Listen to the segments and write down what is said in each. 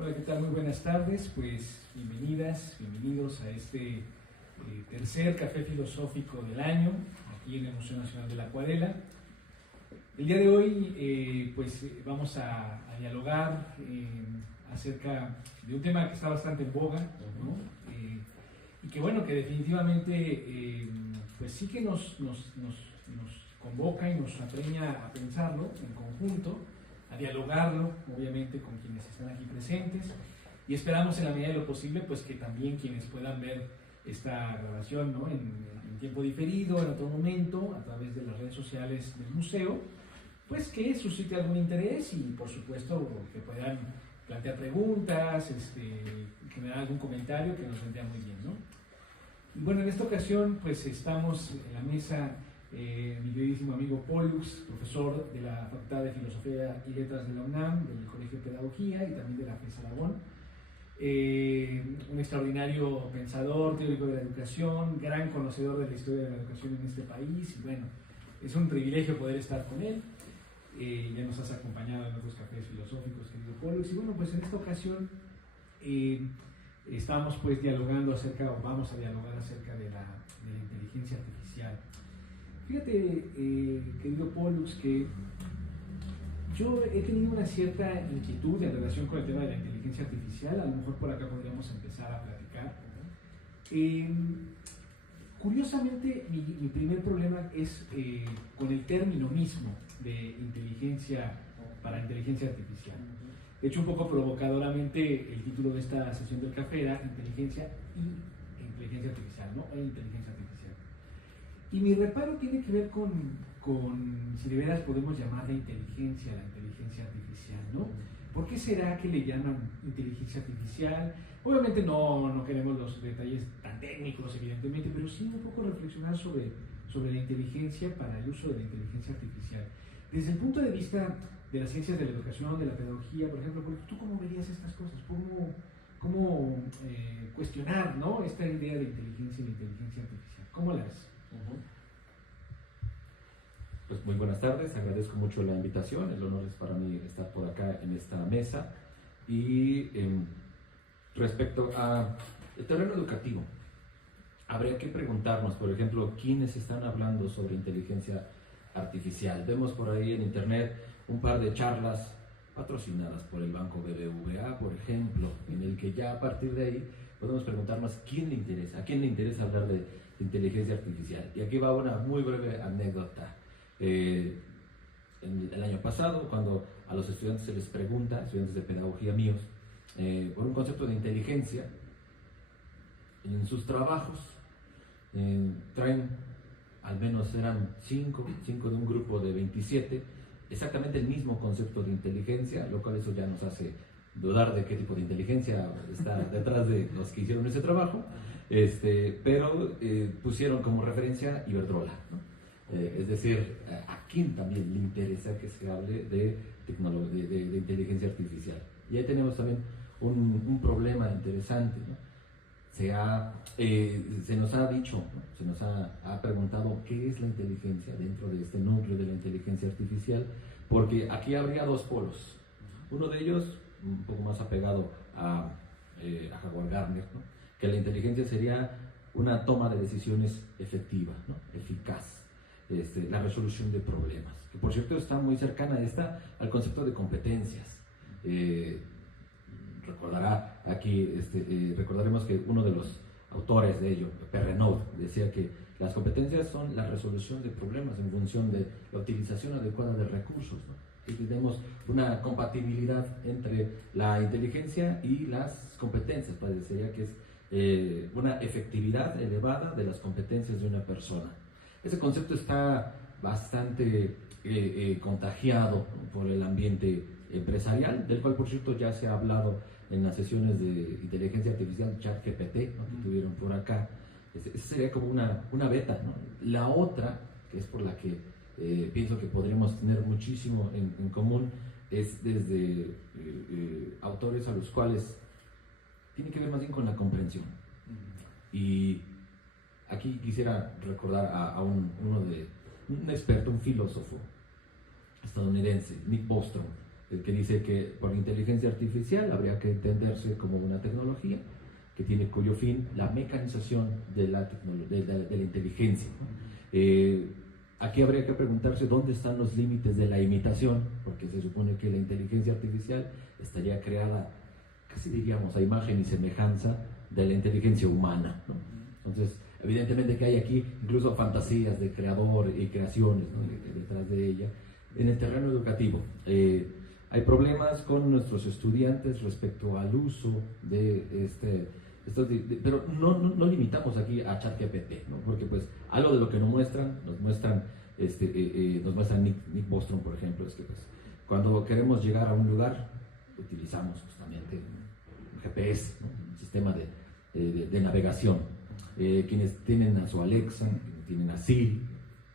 Hola, ¿qué tal? Muy buenas tardes. Pues bienvenidas, bienvenidos a este tercer café filosófico del año, aquí en el Museo Nacional de la Acuarela. El día de hoy vamos a dialogar acerca de un tema que está bastante en boga, ¿no? Y que bueno, que definitivamente pues sí que nos convoca y nos apremia a pensarlo en conjunto, a dialogarlo, obviamente, con quienes están aquí presentes, y esperamos en la medida de lo posible pues que también quienes puedan ver esta grabación, ¿no? en tiempo diferido, en otro momento, a través de las redes sociales del museo, pues que suscite algún interés y por supuesto que puedan plantear preguntas, generar algún comentario que nos vendría muy bien, ¿no? Y bueno, en esta ocasión pues estamos en la mesa mi queridísimo amigo Pollux, profesor de la Facultad de Filosofía y Letras de la UNAM, del Colegio de Pedagogía y también de la FES Aragón. Un extraordinario pensador, teórico de la educación, gran conocedor de la historia de la educación en este país, y bueno, es un privilegio poder estar con él. Ya nos has acompañado en otros cafés filosóficos, querido Pollux, y bueno, pues en esta ocasión estamos pues dialogando acerca, o vamos a dialogar acerca de la inteligencia artificial. Fíjate, querido Pollux, que yo he tenido una cierta inquietud en relación con el tema de la inteligencia artificial. A lo mejor por acá podríamos empezar a platicar, ¿no? Curiosamente, mi primer problema es con el término mismo de inteligencia para inteligencia artificial. De hecho, un poco provocadoramente, el título de esta sesión del café era inteligencia y inteligencia artificial, ¿no? E inteligencia artificial. Y mi reparo tiene que ver con si de veras podemos llamarla inteligencia, la inteligencia artificial, ¿no? ¿Por qué será que le llaman inteligencia artificial? Obviamente no queremos los detalles tan técnicos, evidentemente, pero sí un poco reflexionar sobre la inteligencia para el uso de la inteligencia artificial. Desde el punto de vista de las ciencias de la educación, de la pedagogía, por ejemplo, ¿tú cómo verías estas cosas? ¿Cómo cuestionar, ¿no? esta idea de inteligencia y la inteligencia artificial? ¿Cómo la ves? Pues muy buenas tardes, agradezco mucho la invitación, el honor es para mí estar por acá en esta mesa. Y respecto al terreno educativo, habría que preguntarnos, por ejemplo, quiénes están hablando sobre inteligencia artificial. Vemos por ahí en internet un par de charlas patrocinadas por el Banco BBVA, por ejemplo, en el que ya a partir de ahí podemos preguntarnos a quién le interesa hablar de inteligencia artificial. Y aquí va una muy breve anécdota. El año pasado, cuando a los estudiantes se les pregunta, estudiantes de pedagogía míos, por un concepto de inteligencia, en sus trabajos traen, al menos eran 5 de un grupo de 27, exactamente el mismo concepto de inteligencia, lo cual eso ya nos hace dudar de qué tipo de inteligencia está detrás de los que hicieron ese trabajo, pero pusieron como referencia Iberdrola, ¿no? Es decir, a quién también le interesa que se hable de inteligencia artificial. Y ahí tenemos también un problema interesante, ¿no? Se nos ha dicho, ¿no? Se nos ha preguntado qué es la inteligencia dentro de este núcleo de la inteligencia artificial, porque aquí habría dos polos. Uno de ellos, un poco más apegado a Howard Gardner, ¿no? Que la inteligencia sería una toma de decisiones efectiva, ¿no? Eficaz. La resolución de problemas, que por cierto está muy cercana al concepto de competencias. Recordaremos que uno de los autores de ello, Perrenaud, decía que las competencias son la resolución de problemas en función de la utilización adecuada de recursos, ¿no? Y tenemos una compatibilidad entre la inteligencia y las competencias, parecería que es una efectividad elevada de las competencias de una persona. Ese concepto está bastante contagiado por el ambiente empresarial, del cual por cierto ya se ha hablado en las sesiones de inteligencia artificial ChatGPT, ¿no? Que tuvieron por acá. Esa sería como una beta, ¿no? La otra, que es por la que pienso que podríamos tener muchísimo en común, es desde autores a los cuales tiene que ver más bien con la comprensión. Y aquí quisiera recordar a un experto, un filósofo estadounidense, Nick Bostrom, que dice que por inteligencia artificial habría que entenderse como una tecnología que tiene cuyo fin la mecanización de la inteligencia. Aquí habría que preguntarse dónde están los límites de la imitación, porque se supone que la inteligencia artificial estaría creada, casi diríamos, a imagen y semejanza de la inteligencia humana, ¿no? Entonces, evidentemente que hay aquí incluso fantasías de creador y creaciones, ¿no?, detrás de ella. En el terreno educativo, hay problemas con nuestros estudiantes respecto al uso de pero no limitamos aquí a ChatGPT, ¿no? Porque pues algo de lo que nos muestran Nick Bostrom, por ejemplo, es que pues cuando queremos llegar a un lugar utilizamos justamente un GPS, ¿no?, un sistema de navegación. Quienes tienen a su Alexa, quienes tienen a Siri,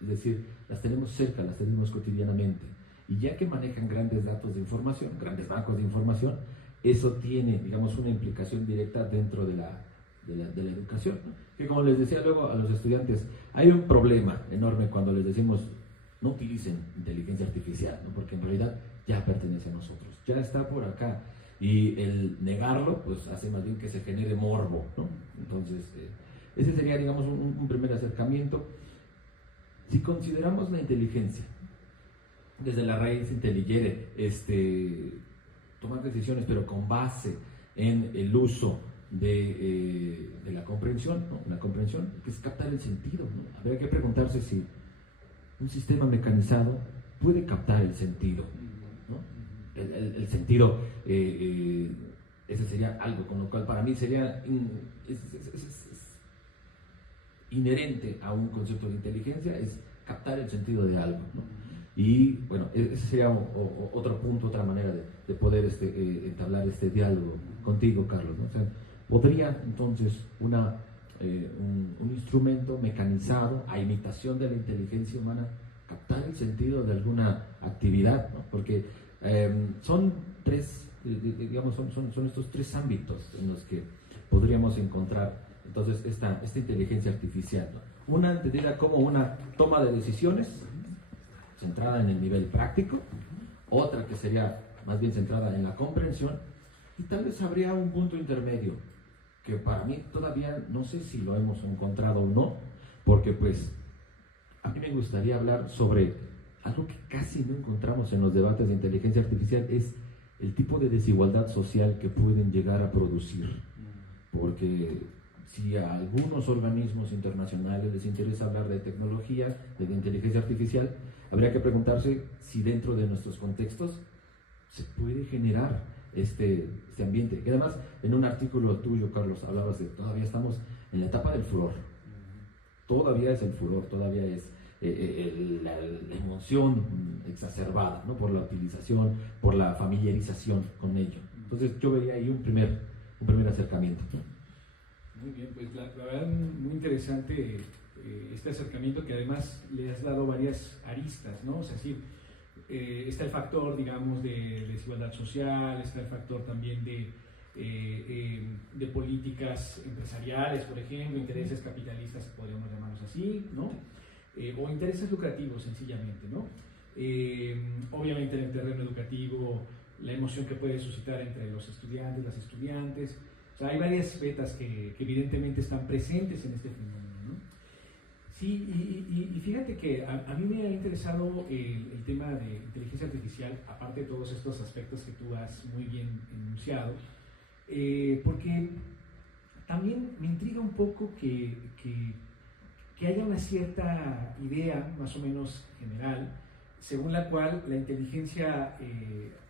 es decir, las tenemos cerca, las tenemos cotidianamente, y ya que manejan grandes datos de información, grandes bancos de información, eso tiene, digamos, una implicación directa dentro de la educación, ¿no? Que, como les decía luego a los estudiantes, hay un problema enorme cuando les decimos no utilicen inteligencia artificial, ¿no?, porque en realidad ya pertenece a nosotros, ya está por acá, y el negarlo pues hace más bien que se genere morbo, ¿no? Entonces, ese sería, digamos, un primer acercamiento. Si consideramos la inteligencia desde la raíz intelligere, tomar decisiones, pero con base en el uso de la comprensión, ¿no?, la comprensión, que es captar el sentido, ¿no? Habría que preguntarse si un sistema mecanizado puede captar el sentido, ¿no? El sentido, ese sería algo con lo cual para mí sería inherente a un concepto de inteligencia, es captar el sentido de algo, ¿no? Y bueno, ese sería otro punto, otra manera de poder entablar este diálogo contigo, Carlos, ¿no? O sea, podría entonces un instrumento mecanizado a imitación de la inteligencia humana captar el sentido de alguna actividad, ¿no? Porque son tres, digamos, son estos tres ámbitos en los que podríamos encontrar entonces esta inteligencia artificial, ¿no? Una entendida como una toma de decisiones centrada en el nivel práctico, otra que sería más bien centrada en la comprensión, y tal vez habría un punto intermedio que para mí todavía no sé si lo hemos encontrado o no, porque pues a mí me gustaría hablar sobre algo que casi no encontramos en los debates de inteligencia artificial, es el tipo de desigualdad social que pueden llegar a producir, porque si a algunos organismos internacionales les interesa hablar de tecnología, de inteligencia artificial, habría que preguntarse si dentro de nuestros contextos se puede generar este ambiente. Y además, en un artículo tuyo, Carlos, hablabas de todavía estamos en la etapa del furor. Todavía es el furor, todavía es la emoción exacerbada, ¿no?, por la utilización, por la familiarización con ello. Entonces yo veía ahí un primer acercamiento, ¿no? Muy bien, pues la verdad muy interesante este acercamiento, que además le has dado varias aristas, ¿no? O sea, sí, está el factor, digamos, de desigualdad social, está el factor también de políticas empresariales, por ejemplo, intereses capitalistas, podríamos llamarlos así, ¿no? O intereses lucrativos, sencillamente, ¿no? Obviamente en el terreno educativo, la emoción que puede suscitar entre los estudiantes, las estudiantes. O sea, hay varias vetas que evidentemente están presentes en este fenómeno, ¿no? Sí, y fíjate que a mí me ha interesado el tema de inteligencia artificial, aparte de todos estos aspectos que tú has muy bien enunciado, porque también me intriga un poco que haya una cierta idea, más o menos general, según la cual la inteligencia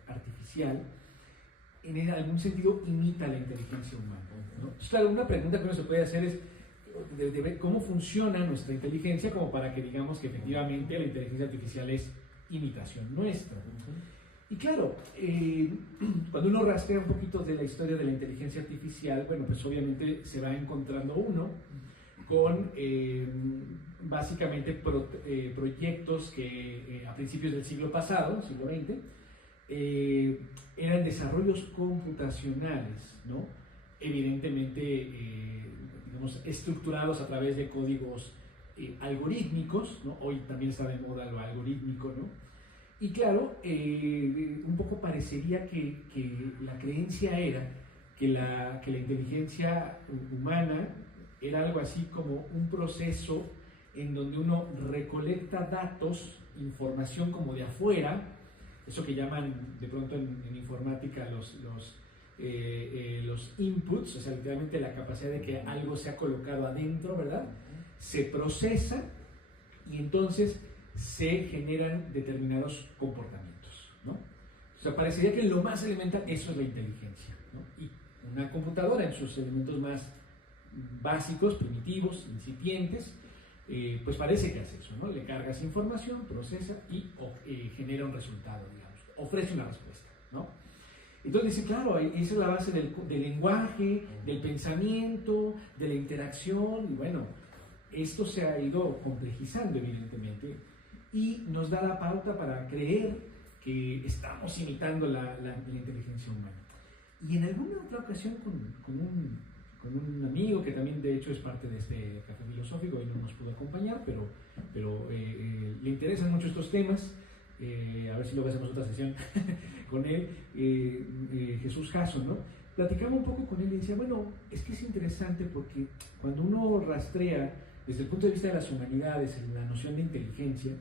artificial en algún sentido imita la inteligencia humana, ¿no? Pues claro, una pregunta que uno se puede hacer es de ver cómo funciona nuestra inteligencia, como para que digamos que efectivamente la inteligencia artificial es imitación nuestra. Y claro, cuando uno rastrea un poquito de la historia de la inteligencia artificial, bueno, pues obviamente se va encontrando uno con básicamente proyectos que a principios del siglo pasado, siglo XX, eran desarrollos computacionales, ¿no? Evidentemente, digamos, estructurados a través de códigos algorítmicos, ¿no? Hoy también está de moda lo algorítmico, ¿no? Y claro, un poco parecería que la creencia era que la inteligencia humana era algo así como un proceso en donde uno recolecta datos, información como de afuera, eso que llaman de pronto en informática los inputs, o sea, literalmente la capacidad de que algo sea colocado adentro, ¿verdad? Se procesa y entonces se generan determinados comportamientos, ¿no? O sea, parecería que en lo más elemental eso es la inteligencia, ¿no? Y una computadora en sus elementos más básicos, primitivos, incipientes, pues parece que hace eso, ¿no? Le cargas información, procesa y genera un resultado, digamos, ofrece una respuesta, ¿no? Entonces dice, claro, esa es la base del lenguaje, del pensamiento, de la interacción, y bueno, esto se ha ido complejizando evidentemente y nos da la pauta para creer que estamos imitando la inteligencia humana. Y en alguna otra ocasión con un amigo que también de hecho es parte de este café filosófico, hoy no nos pudo acompañar, pero le interesan mucho estos temas, a ver si luego hacemos otra sesión con él, Jesús Jasso, ¿no? Platicaba un poco con él y decía, bueno, es que es interesante porque cuando uno rastrea desde el punto de vista de las humanidades en la noción de inteligencia,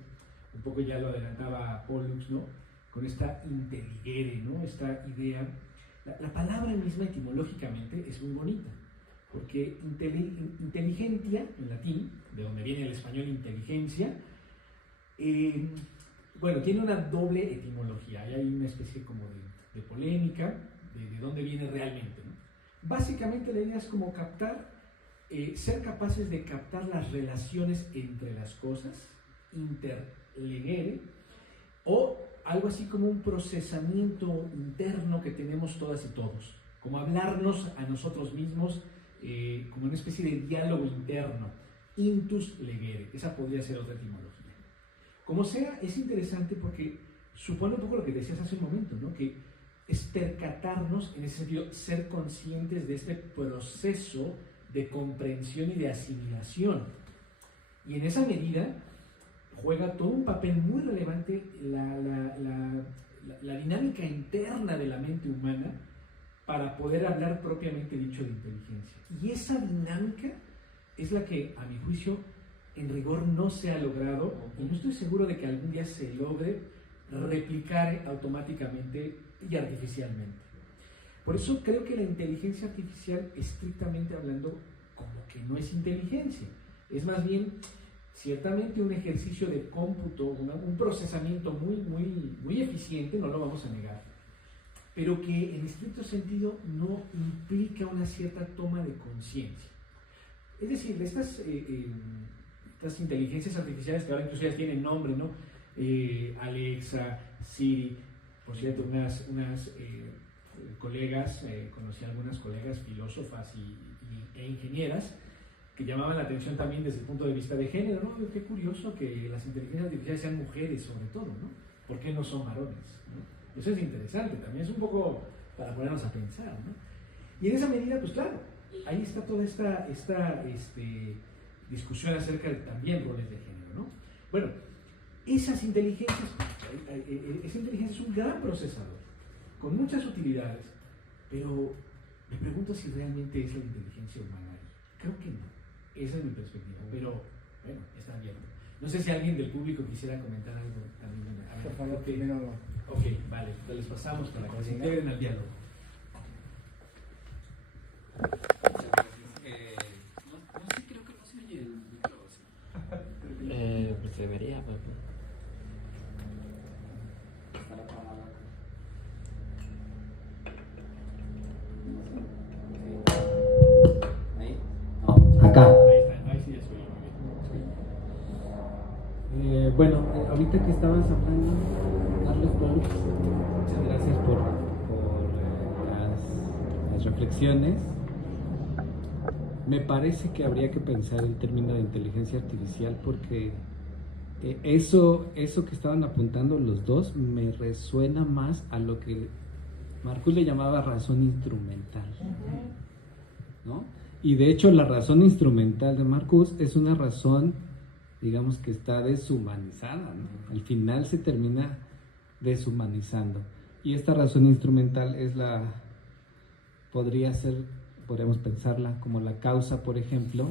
un poco ya lo adelantaba Pollux, ¿no? Con esta intelligere, ¿no? Esta idea, la palabra misma etimológicamente es muy bonita, porque inteligentia, en latín, de donde viene el español inteligencia, bueno, tiene una doble etimología, hay una especie como de polémica de dónde viene realmente, ¿no? Básicamente la idea es como captar, ser capaces de captar las relaciones entre las cosas, interlegere, o algo así como un procesamiento interno que tenemos todas y todos, como hablarnos a nosotros mismos, como una especie de diálogo interno, intus legere, esa podría ser otra etimología. Como sea, es interesante porque supone un poco lo que decías hace un momento, ¿no? Que es percatarnos, en ese sentido, ser conscientes de este proceso de comprensión y de asimilación. Y en esa medida juega todo un papel muy relevante la dinámica interna de la mente humana para poder hablar propiamente dicho de inteligencia. Y esa dinámica es la que, a mi juicio, en rigor no se ha logrado, y no estoy seguro de que algún día se logre replicar automáticamente y artificialmente. Por eso creo que la inteligencia artificial, estrictamente hablando, como que no es inteligencia, es más bien ciertamente un ejercicio de cómputo, un procesamiento muy eficiente, no lo vamos a negar, pero que en estricto sentido no implica una cierta toma de conciencia. Es decir, estas inteligencias artificiales que ahora incluso ya tienen nombre, ¿no? Alexa, Siri, por cierto, unas colegas, conocí a algunas colegas filósofas e ingenieras que llamaban la atención también desde el punto de vista de género, ¿no? Qué curioso que las inteligencias artificiales sean mujeres sobre todo, ¿no? ¿Por qué no son varones? ¿No? Eso es interesante, también es un poco para ponernos a pensar, ¿no? Y en esa medida, pues claro, ahí está toda esta discusión acerca de también roles de género, ¿no? Bueno, esa inteligencia es un gran procesador, con muchas utilidades, pero me pregunto si realmente es la inteligencia humana. Creo que no, esa es mi perspectiva, pero bueno, está abierto. No sé si alguien del público quisiera comentar algo también. A ver, por favor, okay. primero. Ok, vale, entonces les pasamos para que se integren al diálogo. No sé, creo que no se oye el micro. Pues debería, pues. Ahí. Acá. Ahí sí ya se oye muy bien. Bueno, ahorita que estabas hablando, Carlos Pollux, muchas gracias por las reflexiones. Me parece que habría que pensar el término de inteligencia artificial porque eso que estaban apuntando los dos me resuena más a lo que Marcuse le llamaba razón instrumental, ¿no? Y de hecho la razón instrumental de Marcuse es una razón, digamos, que está deshumanizada, ¿no? Al final se termina deshumanizando. Y esta razón instrumental es podríamos pensarla como la causa, por ejemplo,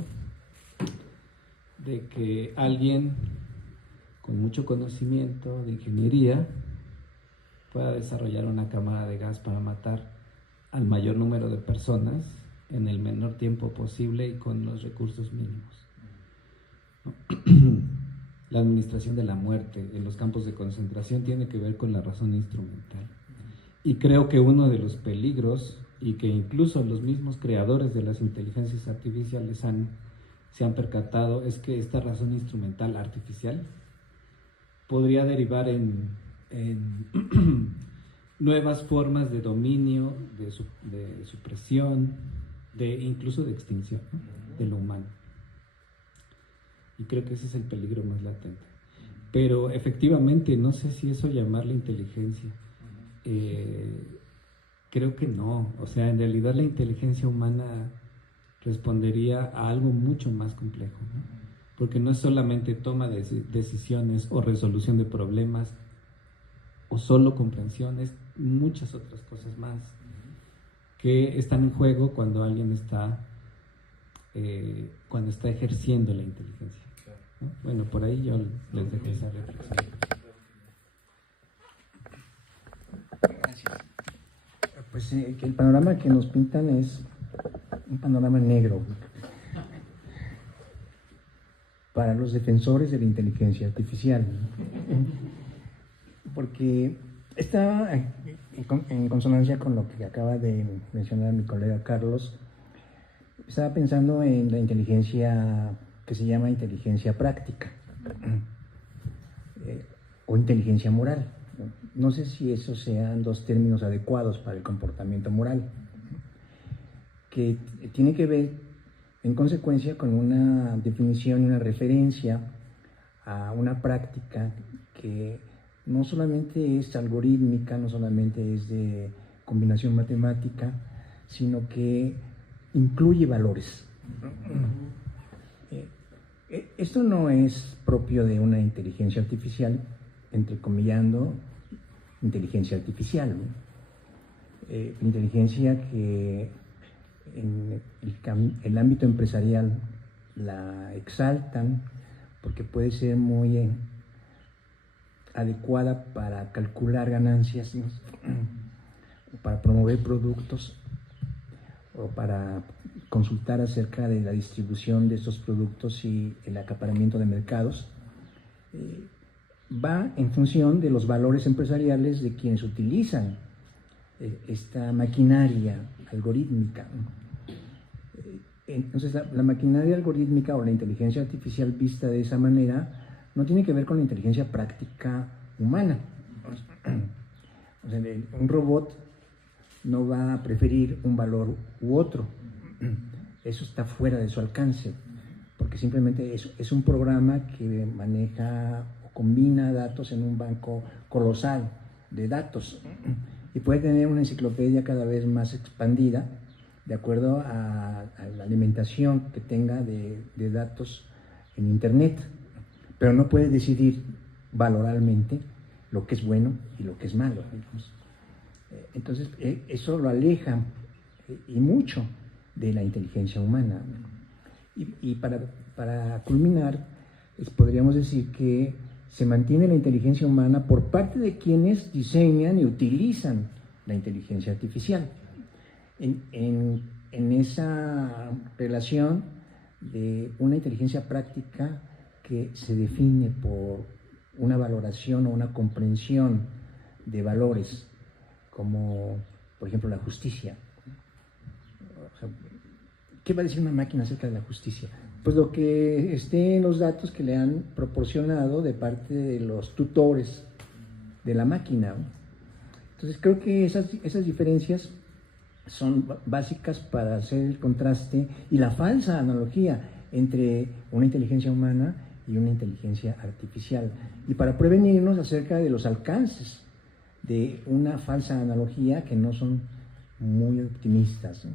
de que alguien con mucho conocimiento de ingeniería pueda desarrollar una cámara de gas para matar al mayor número de personas en el menor tiempo posible y con los recursos mínimos. La administración de la muerte en los campos de concentración tiene que ver con la razón instrumental. Y creo que uno de los peligros, y que incluso los mismos creadores de las inteligencias artificiales se han percatado, es que esta razón instrumental artificial podría derivar en nuevas formas de dominio, de supresión, incluso de extinción, ¿no?, de lo humano. Y creo que ese es el peligro más latente. Pero efectivamente, no sé si eso llamarle inteligencia. Creo que no. O sea, en realidad la inteligencia humana respondería a algo mucho más complejo, ¿no? Porque no es solamente toma de decisiones o resolución de problemas o solo comprensión, es muchas otras cosas más que están en juego cuando alguien está ejerciendo la inteligencia, ¿no? Bueno, por ahí yo les dejo esa reflexión. Gracias. Pues que el panorama que nos pintan es un panorama negro para los defensores de la inteligencia artificial, porque está en consonancia con lo que acaba de mencionar mi colega Carlos. Estaba pensando en la inteligencia que se llama inteligencia práctica o inteligencia moral. No sé si esos sean dos términos adecuados para el comportamiento moral, que tiene que ver en consecuencia con una definición y una referencia a una práctica que no solamente es algorítmica, no solamente es de combinación matemática, sino que incluye valores. Esto no es propio de una inteligencia artificial, entrecomillando inteligencia artificial, ¿no? Inteligencia que en el ámbito empresarial la exaltan porque puede ser muy adecuada para calcular ganancias, ¿no?, para promover productos o para consultar acerca de la distribución de estos productos y el acaparamiento de mercados. Va en función de los valores empresariales de quienes utilizan esta maquinaria algorítmica. Entonces, la maquinaria algorítmica o la inteligencia artificial vista de esa manera no tiene que ver con la inteligencia práctica humana. O sea, un robot no va a preferir un valor u otro. Eso está fuera de su alcance, porque simplemente es un programa que maneja o combina datos en un banco colosal de datos y puede tener una enciclopedia cada vez más expandida de acuerdo a la alimentación que tenga de datos en Internet, pero no puede decidir valoralmente lo que es bueno y lo que es malo. Entonces, eso lo aleja y mucho de la inteligencia humana. Y para culminar, podríamos decir que se mantiene la inteligencia humana por parte de quienes diseñan y utilizan la inteligencia artificial. En esa relación de una inteligencia práctica que se define por una valoración o una comprensión de valores, como por ejemplo la justicia. O sea, ¿qué va a decir una máquina acerca de la justicia? Pues lo que esté en los datos que le han proporcionado de parte de los tutores de la máquina. Entonces creo que esas diferencias son básicas para hacer el contraste y la falsa analogía entre una inteligencia humana y una inteligencia artificial, y para prevenirnos acerca de los alcances de una falsa analogía que no son muy optimistas, ¿no?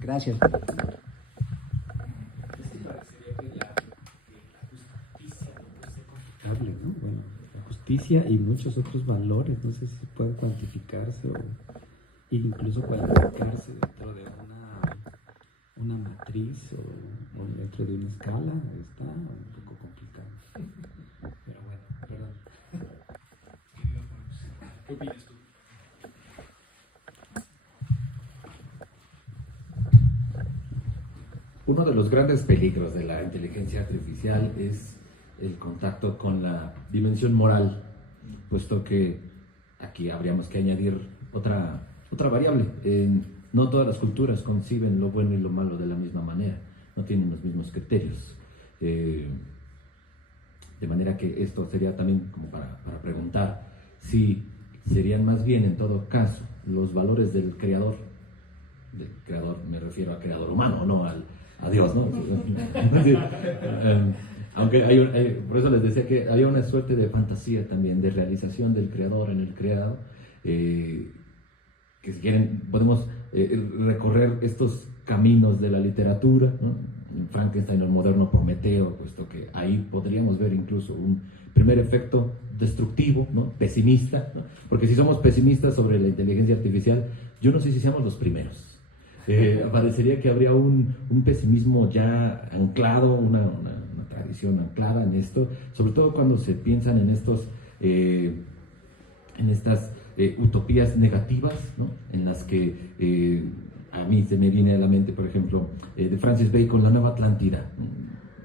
Gracias. Es que parecería que la justicia no puede ser confiable, ¿no? Bueno, la justicia justicia y muchos otros valores. No sé si pueden cuantificarse o incluso cualificarse dentro de una matriz o dentro de una escala. Está un poco complicado. Pero bueno, perdón. ¿Qué opinas tú? Uno de los grandes peligros de la inteligencia artificial es el contacto con la dimensión moral, puesto que aquí habríamos que añadir otra variable. No todas las culturas conciben lo bueno y lo malo de la misma manera, no tienen los mismos criterios. De manera que esto sería también como para preguntar si serían más bien, en todo caso, los valores del creador me refiero al creador humano, no a Dios, ¿no? Aunque por eso les decía que había una suerte de fantasía también, de realización del creador en el creado, que si quieren podemos recorrer estos caminos de la literatura, ¿no? Frankenstein, el moderno Prometeo, puesto que ahí podríamos ver incluso un primer efecto destructivo, ¿no? Pesimista, ¿no? Porque si somos pesimistas sobre la inteligencia artificial, yo no sé si seamos los primeros. Parecería que habría un pesimismo ya anclado, una tradición anclada en esto, sobre todo cuando se piensan en estas utopías negativas, ¿no? En las que a mí se me viene a la mente, por ejemplo, de Francis Bacon, La Nueva Atlántida.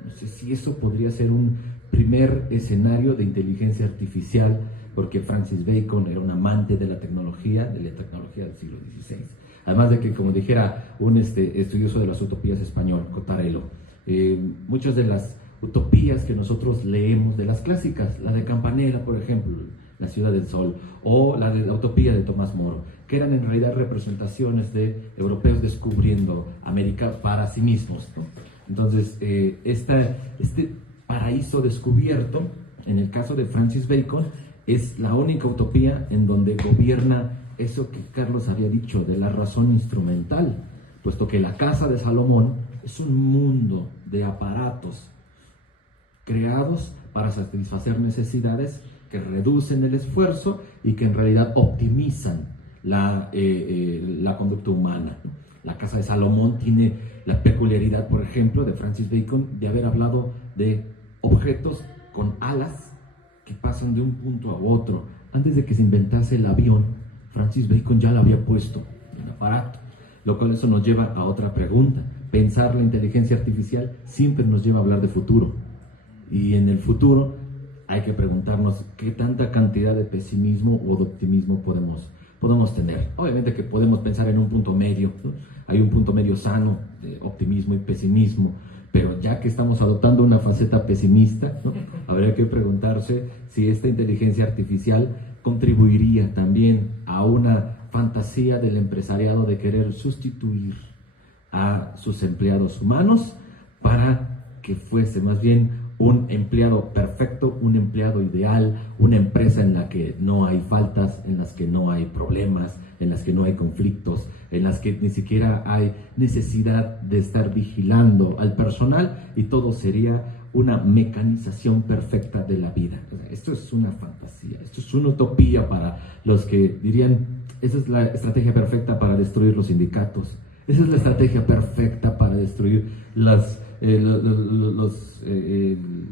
No sé si eso podría ser un primer escenario de inteligencia artificial, porque Francis Bacon era un amante de la tecnología del siglo XVI. Además de que, como dijera un estudioso de las utopías español, Cottarello, muchas de las utopías que nosotros leemos de las clásicas, la de Campanella, por ejemplo, La Ciudad del Sol, o la de la utopía de Tomás Moro, que eran en realidad representaciones de europeos descubriendo América para sí mismos, ¿no? Entonces, este paraíso descubierto, en el caso de Francis Bacon, es la única utopía en donde gobierna eso que Carlos había dicho de la razón instrumental, puesto que la casa de Salomón es un mundo de aparatos creados para satisfacer necesidades que reducen el esfuerzo y que en realidad optimizan la conducta humana. La casa de Salomón tiene la peculiaridad, por ejemplo, de Francis Bacon, de haber hablado de objetos con alas que pasan de un punto a otro. Antes de que se inventase el avión, Francis Bacon ya lo había puesto en aparato, lo cual eso nos lleva a otra pregunta. Pensar la inteligencia artificial siempre nos lleva a hablar de futuro, y en el futuro hay que preguntarnos qué tanta cantidad de pesimismo o de optimismo podemos tener. Obviamente que podemos pensar en un punto medio, ¿no? Hay un punto medio sano de optimismo y pesimismo, pero ya que estamos adoptando una faceta pesimista, ¿no? Habría que preguntarse si esta inteligencia artificial contribuiría también a una fantasía del empresariado de querer sustituir a sus empleados humanos para que fuese más bien un empleado perfecto, un empleado ideal, una empresa en la que no hay faltas, en las que no hay problemas, en las que no hay conflictos, en las que ni siquiera hay necesidad de estar vigilando al personal, y todo sería una mecanización perfecta de la vida. Esto es una fantasía, esto es una utopía para los que dirían, esa es la estrategia perfecta para destruir los sindicatos, esa es la estrategia perfecta para destruir los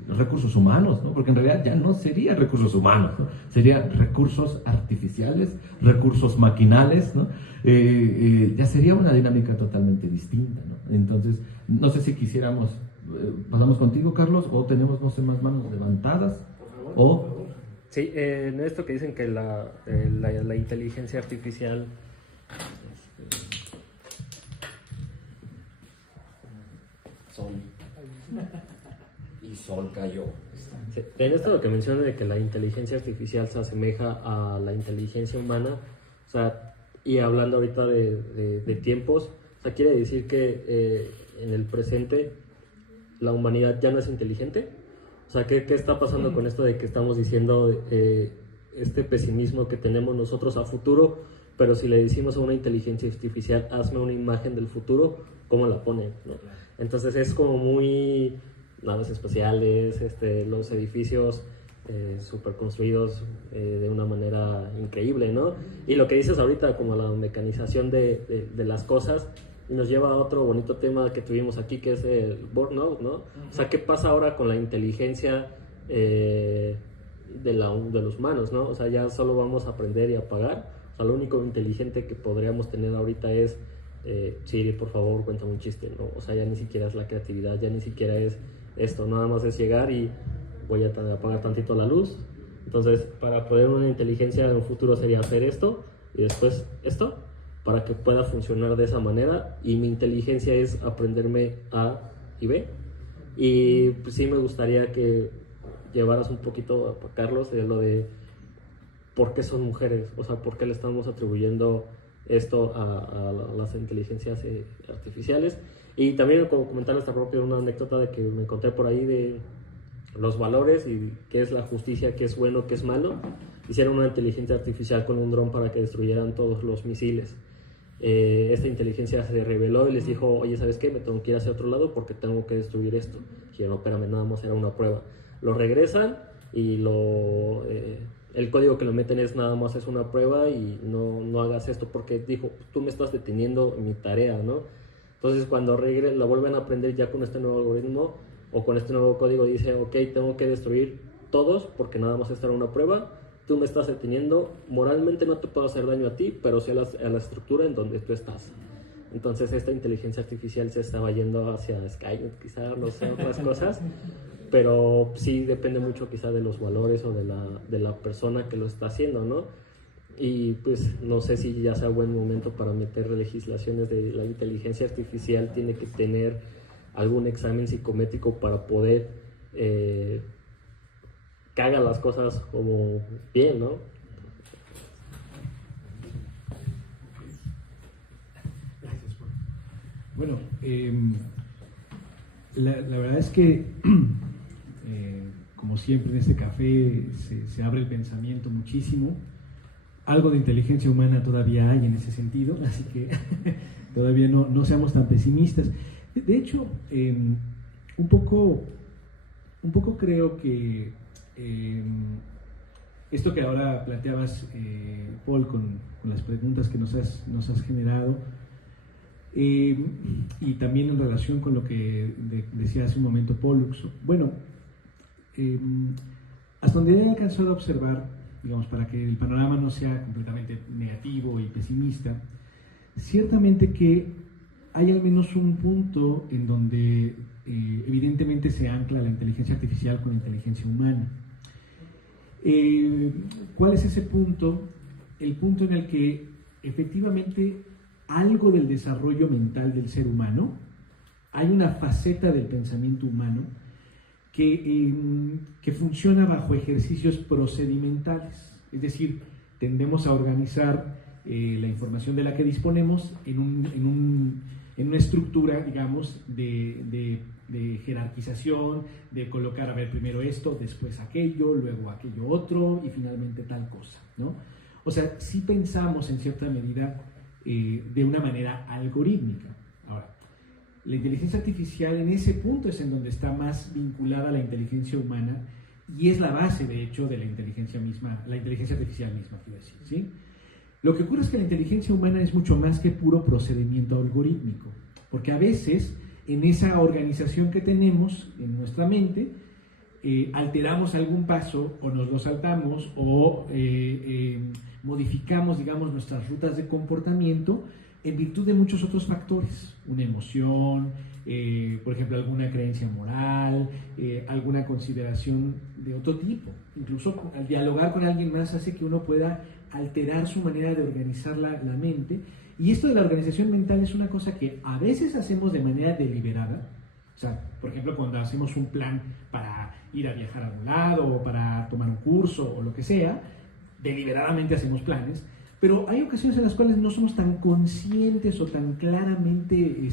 recursos humanos, ¿no? Porque en realidad ya no serían recursos humanos, ¿no? Serían recursos artificiales, recursos maquinales, ¿no? Ya sería una dinámica totalmente distinta, ¿no? Entonces, no sé si quisiéramos, pasamos contigo, Carlos, o tenemos, no sé, más manos levantadas, o... Sí, en esto que dicen que la inteligencia artificial... Sol. Y sol cayó. Sí, en esto lo que menciona de que la inteligencia artificial se asemeja a la inteligencia humana, o sea, y hablando ahorita de tiempos, o sea, quiere decir que en el presente la humanidad ya no es inteligente. O sea, ¿qué está pasando con esto de que estamos diciendo este pesimismo que tenemos nosotros a futuro? Pero si le decimos a una inteligencia artificial, hazme una imagen del futuro, ¿cómo la ponen? ¿No? Entonces es como muy naves espaciales, los edificios súper construidos de una manera increíble, ¿no? Y lo que dices ahorita, como la mecanización de las cosas, nos lleva a otro bonito tema que tuvimos aquí, que es el burnout, ¿no? O sea, ¿qué pasa ahora con la inteligencia de los humanos, ¿no? O sea, ya solo vamos a aprender y apagar. O sea, lo único inteligente que podríamos tener ahorita es Siri, por favor, cuéntame un chiste, ¿no? O sea, ya ni siquiera es la creatividad, ya ni siquiera es esto, nada más es llegar y voy a apagar tantito la luz. Entonces, para poder una inteligencia en un futuro sería hacer esto y después esto, para que pueda funcionar de esa manera. Y mi inteligencia es aprenderme A y B. Y pues, sí me gustaría que llevaras un poquito, Carlos, de lo de por qué son mujeres, o sea, por qué le estamos atribuyendo esto a las inteligencias artificiales. Y también como comentarles esta propia una anécdota de que me encontré por ahí de los valores y qué es la justicia, qué es bueno, qué es malo. Hicieron una inteligencia artificial con un dron para que destruyeran todos los misiles. Esta inteligencia se reveló y les dijo, oye, ¿sabes qué? Me tengo que ir hacia otro lado porque tengo que destruir esto. Y dijeron, no, espérame, nada más era una prueba. Lo regresan y el código que lo meten es nada más es una prueba y no hagas esto porque dijo, tú me estás deteniendo mi tarea, ¿no? Entonces cuando la vuelven a aprender ya con este nuevo algoritmo o con este nuevo código, dice, ok, tengo que destruir todos porque nada más esta era una prueba, tú me estás deteniendo, moralmente no te puedo hacer daño a ti, pero sí a la estructura en donde tú estás. Entonces esta inteligencia artificial se estaba yendo hacia Skynet, quizá, no sé, otras cosas, pero sí depende mucho quizá de los valores o de la persona que lo está haciendo, ¿no? Y pues no sé si ya sea buen momento para meter legislaciones de la inteligencia artificial, tiene que tener algún examen psicométrico para poder que haga las cosas como bien, ¿no? Gracias, Juan. Bueno, la verdad es que como siempre en este café se abre el pensamiento muchísimo. Algo de inteligencia humana todavía hay en ese sentido, así que todavía no seamos tan pesimistas. De hecho, un poco creo que esto que ahora planteabas, Paul, con las preguntas que nos has generado, y también en relación con lo que decía hace un momento Pollux, bueno, hasta donde he alcanzado a observar, digamos, para que el panorama no sea completamente negativo y pesimista, ciertamente que hay al menos un punto en donde evidentemente se ancla la inteligencia artificial con la inteligencia humana. ¿Cuál es ese punto? El punto en el que efectivamente algo del desarrollo mental del ser humano, hay una faceta del pensamiento humano que funciona bajo ejercicios procedimentales, es decir, tendemos a organizar la información de la que disponemos en una estructura, digamos, de jerarquización, de colocar, a ver, primero esto, después aquello, luego aquello otro y finalmente tal cosa, ¿no? O sea, sí pensamos en cierta medida de una manera algorítmica. Ahora, la inteligencia artificial en ese punto es en donde está más vinculada a la inteligencia humana y es la base, de hecho, de la inteligencia misma, la inteligencia artificial misma, quiero decir, ¿sí? Lo que ocurre es que la inteligencia humana es mucho más que puro procedimiento algorítmico, porque a veces en esa organización que tenemos en nuestra mente alteramos algún paso o nos lo saltamos o modificamos, digamos, nuestras rutas de comportamiento en virtud de muchos otros factores, una emoción, por ejemplo, alguna creencia moral, alguna consideración de otro tipo. Incluso al dialogar con alguien más hace que uno pueda alterar su manera de organizar la mente. Y esto de la organización mental es una cosa que a veces hacemos de manera deliberada. O sea, por ejemplo, cuando hacemos un plan para ir a viajar a algún lado o para tomar un curso o lo que sea, deliberadamente hacemos planes. Pero hay ocasiones en las cuales no somos tan conscientes o tan claramente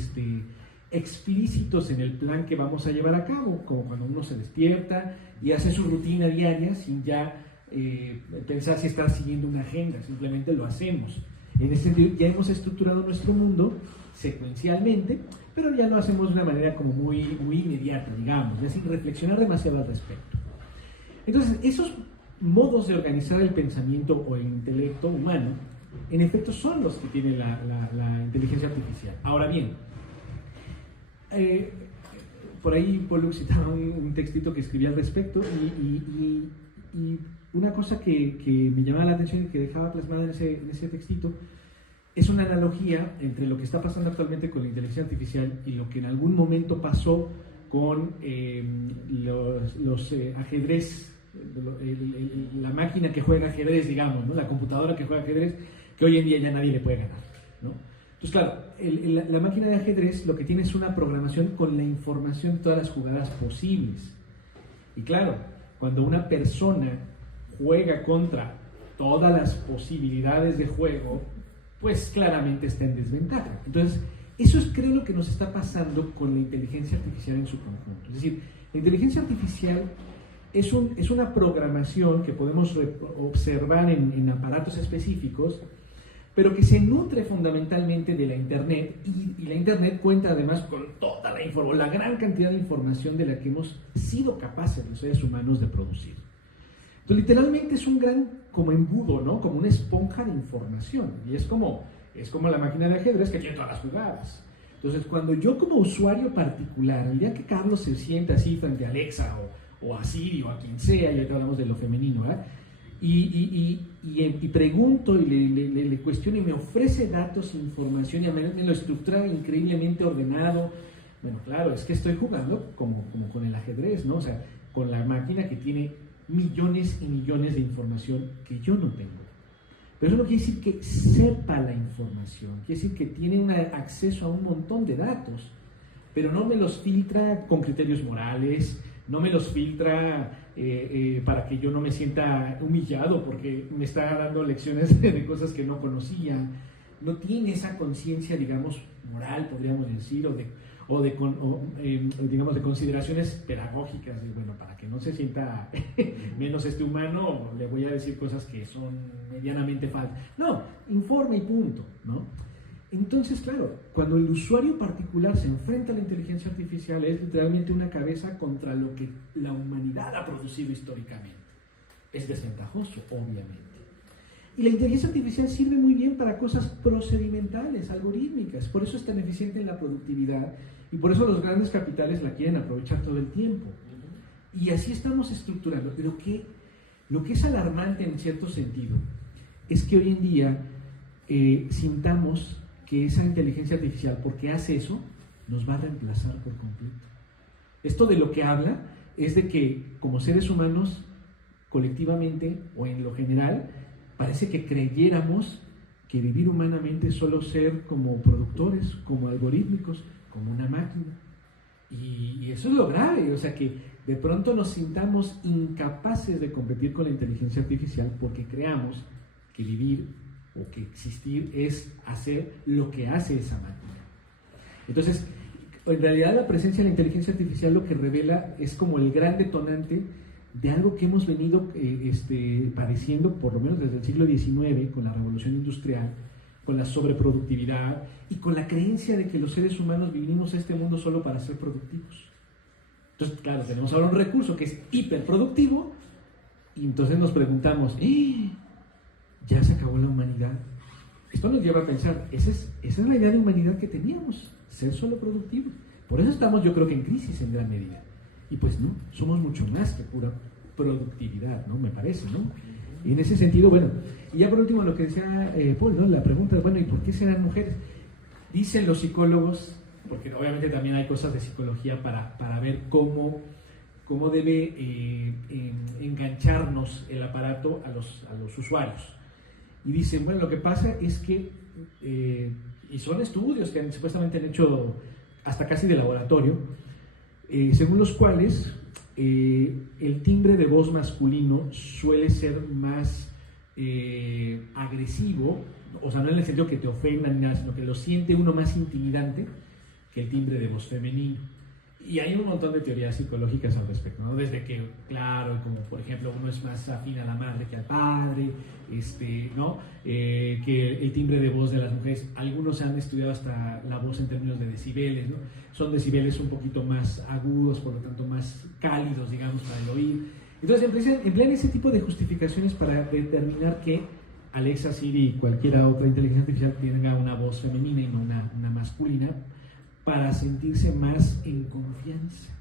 explícitos en el plan que vamos a llevar a cabo, como cuando uno se despierta y hace su rutina diaria sin ya pensar si está siguiendo una agenda, simplemente lo hacemos. En ese sentido, ya hemos estructurado nuestro mundo secuencialmente, pero ya lo hacemos de una manera como muy inmediata, digamos, ya sin reflexionar demasiado al respecto. Entonces, esos modos de organizar el pensamiento o el intelecto humano, en efecto, son los que tiene la inteligencia artificial. Ahora bien, por ahí Pollux citaba un textito que escribía al respecto y una cosa que me llamaba la atención y que dejaba plasmada en ese textito es una analogía entre lo que está pasando actualmente con la inteligencia artificial y lo que en algún momento pasó con los ajedrez, la máquina que juega ajedrez, digamos, ¿no? La computadora que juega ajedrez, que hoy en día ya nadie le puede ganar, ¿no? Entonces, claro, la máquina de ajedrez lo que tiene es una programación con la información de todas las jugadas posibles. Y claro, cuando una persona juega contra todas las posibilidades de juego, pues claramente está en desventaja. Entonces, eso es, creo, lo que nos está pasando con la inteligencia artificial en su conjunto. Es decir, la inteligencia artificial es una programación que podemos observar en aparatos específicos, pero que se nutre fundamentalmente de la Internet, y la Internet cuenta además con toda la gran cantidad de información de la que hemos sido capaces los seres humanos de producir. Entonces, literalmente es un gran como embudo, ¿no? Como una esponja de información, y es como la máquina de ajedrez que tiene todas las jugadas. Entonces, cuando yo como usuario particular, el día que Carlos se sienta así frente a Alexa o a Siri o a quien sea, y ahorita hablamos de lo femenino, ¿verdad? Y pregunto y le cuestiono y me ofrece datos, información, y a me lo estructura increíblemente ordenado. Bueno, claro, es que estoy jugando como con el ajedrez, ¿no? O sea, con la máquina que tiene millones y millones de información que yo no tengo. Pero eso no quiere decir que sepa la información, quiere decir que tiene un acceso a un montón de datos, pero no me los filtra con criterios morales, no me los filtra para que yo no me sienta humillado porque me está dando lecciones de cosas que no conocía. No tiene esa conciencia, digamos, moral, podríamos decir, digamos, de consideraciones pedagógicas. Y bueno, para que no se sienta menos humano, le voy a decir cosas que son medianamente falsas. No, informa y punto, ¿no? Entonces, claro, cuando el usuario particular se enfrenta a la inteligencia artificial, es literalmente una cabeza contra lo que la humanidad ha producido históricamente. Es desventajoso, obviamente. Y la inteligencia artificial sirve muy bien para cosas procedimentales, algorítmicas. Por eso es tan eficiente en la productividad y por eso los grandes capitales la quieren aprovechar todo el tiempo. Y así estamos estructurando. Lo que es alarmante en cierto sentido es que hoy en día sintamos que esa inteligencia artificial, porque hace eso, nos va a reemplazar por completo. Esto de lo que habla es de que como seres humanos, colectivamente o en lo general, parece que creyéramos que vivir humanamente es solo ser como productores, como algorítmicos, como una máquina. Y eso es lo grave, o sea, que de pronto nos sintamos incapaces de competir con la inteligencia artificial porque creamos que vivir o que existir es hacer lo que hace esa máquina. Entonces, en realidad la presencia de la inteligencia artificial lo que revela es como el gran detonante de algo que hemos venido padeciendo por lo menos desde el siglo XIX, con la revolución industrial, con la sobreproductividad y con la creencia de que los seres humanos vivimos a este mundo solo para ser productivos. Entonces, claro, tenemos ahora un recurso que es hiperproductivo y entonces nos preguntamos, ¿ya se acabó la humanidad? Esto nos lleva a pensar, esa es la idea de humanidad que teníamos, ser solo productivos. Por eso estamos, yo creo que en crisis en gran medida. Y pues no, somos mucho más que pura productividad, ¿no? Me parece, ¿no? Y en ese sentido, bueno, y ya por último lo que decía Paul, ¿no? La pregunta es, bueno, ¿y por qué serán mujeres? Dicen los psicólogos, porque obviamente también hay cosas de psicología para ver cómo debe engancharnos el aparato a los usuarios. Y dicen, bueno, lo que pasa es que, y son estudios que supuestamente han hecho hasta casi de laboratorio, según los cuales el timbre de voz masculino suele ser más agresivo, o sea, no en el sentido que te ofenda ni nada, sino que lo siente uno más intimidante que el timbre de voz femenino. Y hay un montón de teorías psicológicas al respecto, ¿no? Desde que, claro, como por ejemplo uno es más afín a la madre que al padre, ¿no? Que el timbre de voz de las mujeres, algunos han estudiado hasta la voz en términos de decibeles, ¿no? Son decibeles un poquito más agudos, por lo tanto más cálidos, digamos, para el oír. Entonces emplean ese tipo de justificaciones para determinar que Alexa, Siri y cualquier otra inteligencia artificial tenga una voz femenina y no una masculina, para sentirse más en confianza.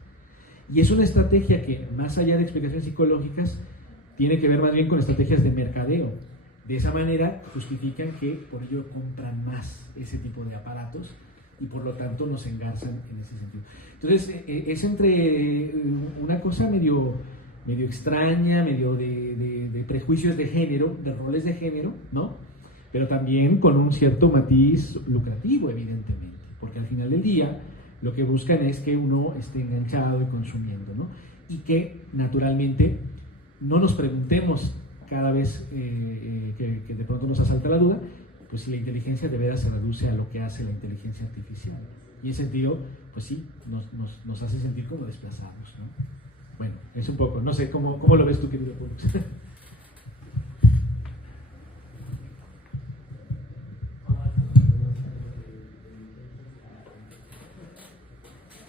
Y es una estrategia que, más allá de explicaciones psicológicas, tiene que ver más bien con estrategias de mercadeo. De esa manera justifican que por ello compran más ese tipo de aparatos y por lo tanto nos engarzan en ese sentido. Entonces es entre una cosa medio extraña, medio de prejuicios de género, de roles de género, ¿no? Pero también con un cierto matiz lucrativo, evidentemente, porque al final del día lo que buscan es que uno esté enganchado y consumiendo, ¿no? Y que naturalmente no nos preguntemos cada vez que de pronto nos asalta la duda, pues si la inteligencia de veras se reduce a lo que hace la inteligencia artificial. Y en ese sentido, pues sí, nos hace sentir como desplazados, ¿no? Bueno, es un poco, no sé, ¿cómo lo ves tú, querido Pollux?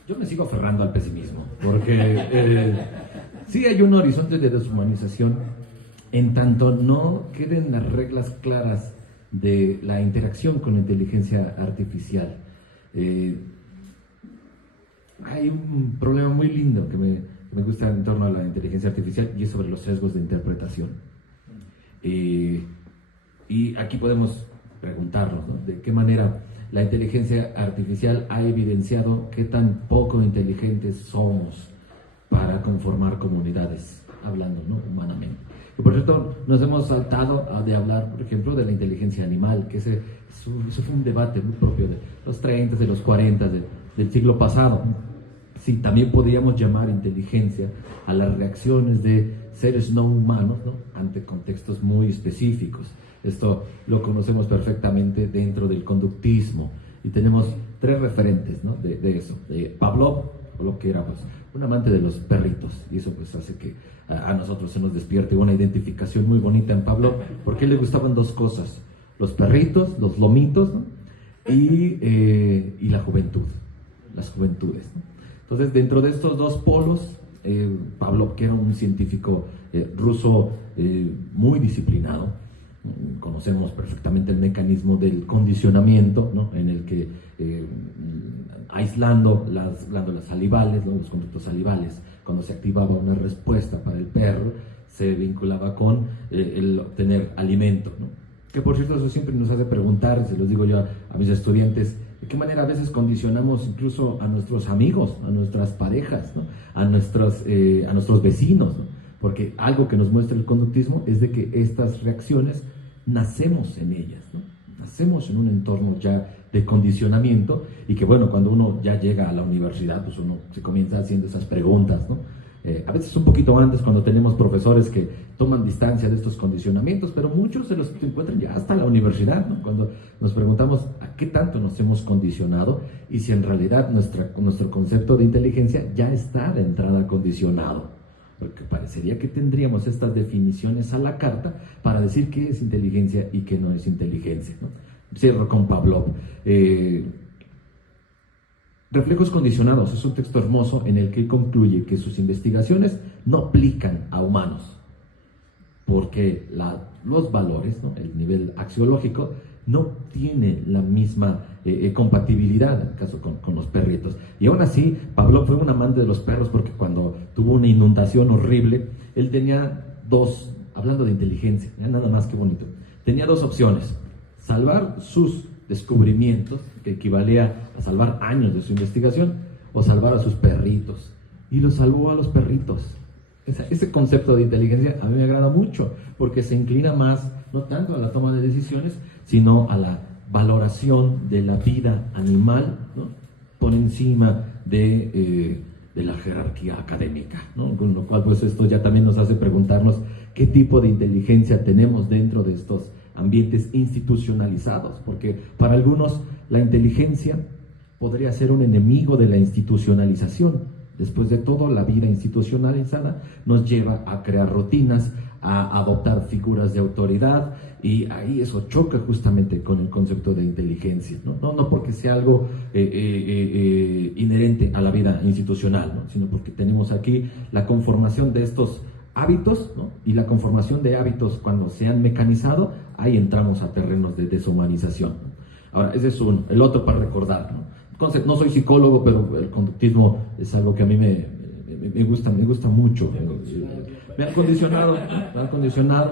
Yo me sigo aferrando al pesimismo, porque sí hay un horizonte de deshumanización en tanto no queden las reglas claras de la interacción con la inteligencia artificial. Hay un problema muy lindo que me gusta en torno a la inteligencia artificial y es sobre los sesgos de interpretación. Y aquí podemos preguntarnos, ¿no?, de qué manera la inteligencia artificial ha evidenciado qué tan poco inteligentes somos para conformar comunidades, hablando, ¿no?, humanamente. Y por cierto, nos hemos saltado de hablar, por ejemplo, de la inteligencia animal, que ese fue un debate muy propio de los 30, de los 40, del siglo pasado. Sí, también podríamos llamar inteligencia a las reacciones de seres no humanos, ¿no?, ante contextos muy específicos. Esto lo conocemos perfectamente dentro del conductismo y tenemos tres referentes, ¿no?, de eso. Pavlov, que era pues un amante de los perritos, y eso pues hace que a nosotros se nos despierte una identificación muy bonita en Pavlov, porque le gustaban dos cosas: los perritos, los lomitos, ¿no?, y la juventud, las juventudes, ¿no? Entonces, dentro de estos dos polos, Pavlov, que era un científico ruso muy disciplinado, conocemos perfectamente el mecanismo del condicionamiento, ¿no?, en el que aislando las glándulas salivales, ¿no?, los conductos salivales, cuando se activaba una respuesta para el perro, se vinculaba con el obtener alimento, ¿no? Que por cierto, eso siempre nos hace preguntar, se los digo yo a mis estudiantes, de qué manera a veces condicionamos incluso a nuestros amigos, a nuestras parejas, ¿no?, a nuestros vecinos, ¿no? Porque algo que nos muestra el conductismo es de que estas reacciones nacemos en ellas, ¿no? Nacemos en un entorno ya de condicionamiento y que, bueno, cuando uno ya llega a la universidad, pues uno se comienza haciendo esas preguntas, ¿no? A veces un poquito antes, cuando tenemos profesores que toman distancia de estos condicionamientos, pero muchos se los encuentran ya hasta la universidad, ¿no?, cuando nos preguntamos a qué tanto nos hemos condicionado y si en realidad nuestro concepto de inteligencia ya está de entrada condicionado. Porque parecería que tendríamos estas definiciones a la carta para decir qué es inteligencia y qué no es inteligencia, ¿no? Cierro con Pavlov. Reflejos condicionados es un texto hermoso en el que concluye que sus investigaciones no aplican a humanos, porque los valores, ¿no?, el nivel axiológico, no tiene la misma compatibilidad en el caso con los perritos. Y aún así, Pavlov fue un amante de los perros porque cuando tuvo una inundación horrible, él tenía dos, hablando de inteligencia, nada más que bonito, tenía dos opciones: salvar sus descubrimientos, que equivalía a salvar años de su investigación, o salvar a sus perritos. Y lo salvó a los perritos. Ese concepto de inteligencia a mí me agrada mucho, porque se inclina más, no tanto a la toma de decisiones, sino a la valoración de la vida animal, ¿no?, por encima de la jerarquía académica, ¿no? Con lo cual, pues esto ya también nos hace preguntarnos qué tipo de inteligencia tenemos dentro de estos ambientes institucionalizados, porque para algunos la inteligencia podría ser un enemigo de la institucionalización. Después de todo, la vida institucionalizada nos lleva a crear rutinas, a adoptar figuras de autoridad, y ahí eso choca justamente con el concepto de inteligencia, no porque sea algo inherente a la vida institucional, ¿no?, sino porque tenemos aquí la conformación de estos hábitos, ¿no? Y la conformación de hábitos cuando se han mecanizado, ahí entramos a terrenos de deshumanización, ¿no? Ahora, ese es uno. El otro para recordar, ¿no? No soy psicólogo, pero el conductismo es algo que a mí me gusta mucho. Me han condicionado,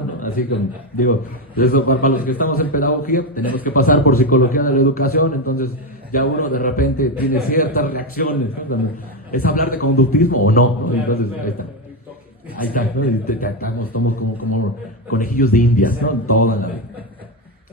¿no? Así que digo, eso para los que estamos en pedagogía, tenemos que pasar por psicología de la educación, entonces ya uno de repente tiene ciertas reacciones, ¿no? ¿Es hablar de conductismo o no? Entonces, ahí está, ¿no? Estamos como conejillos de indias, ¿no? Toda la vida.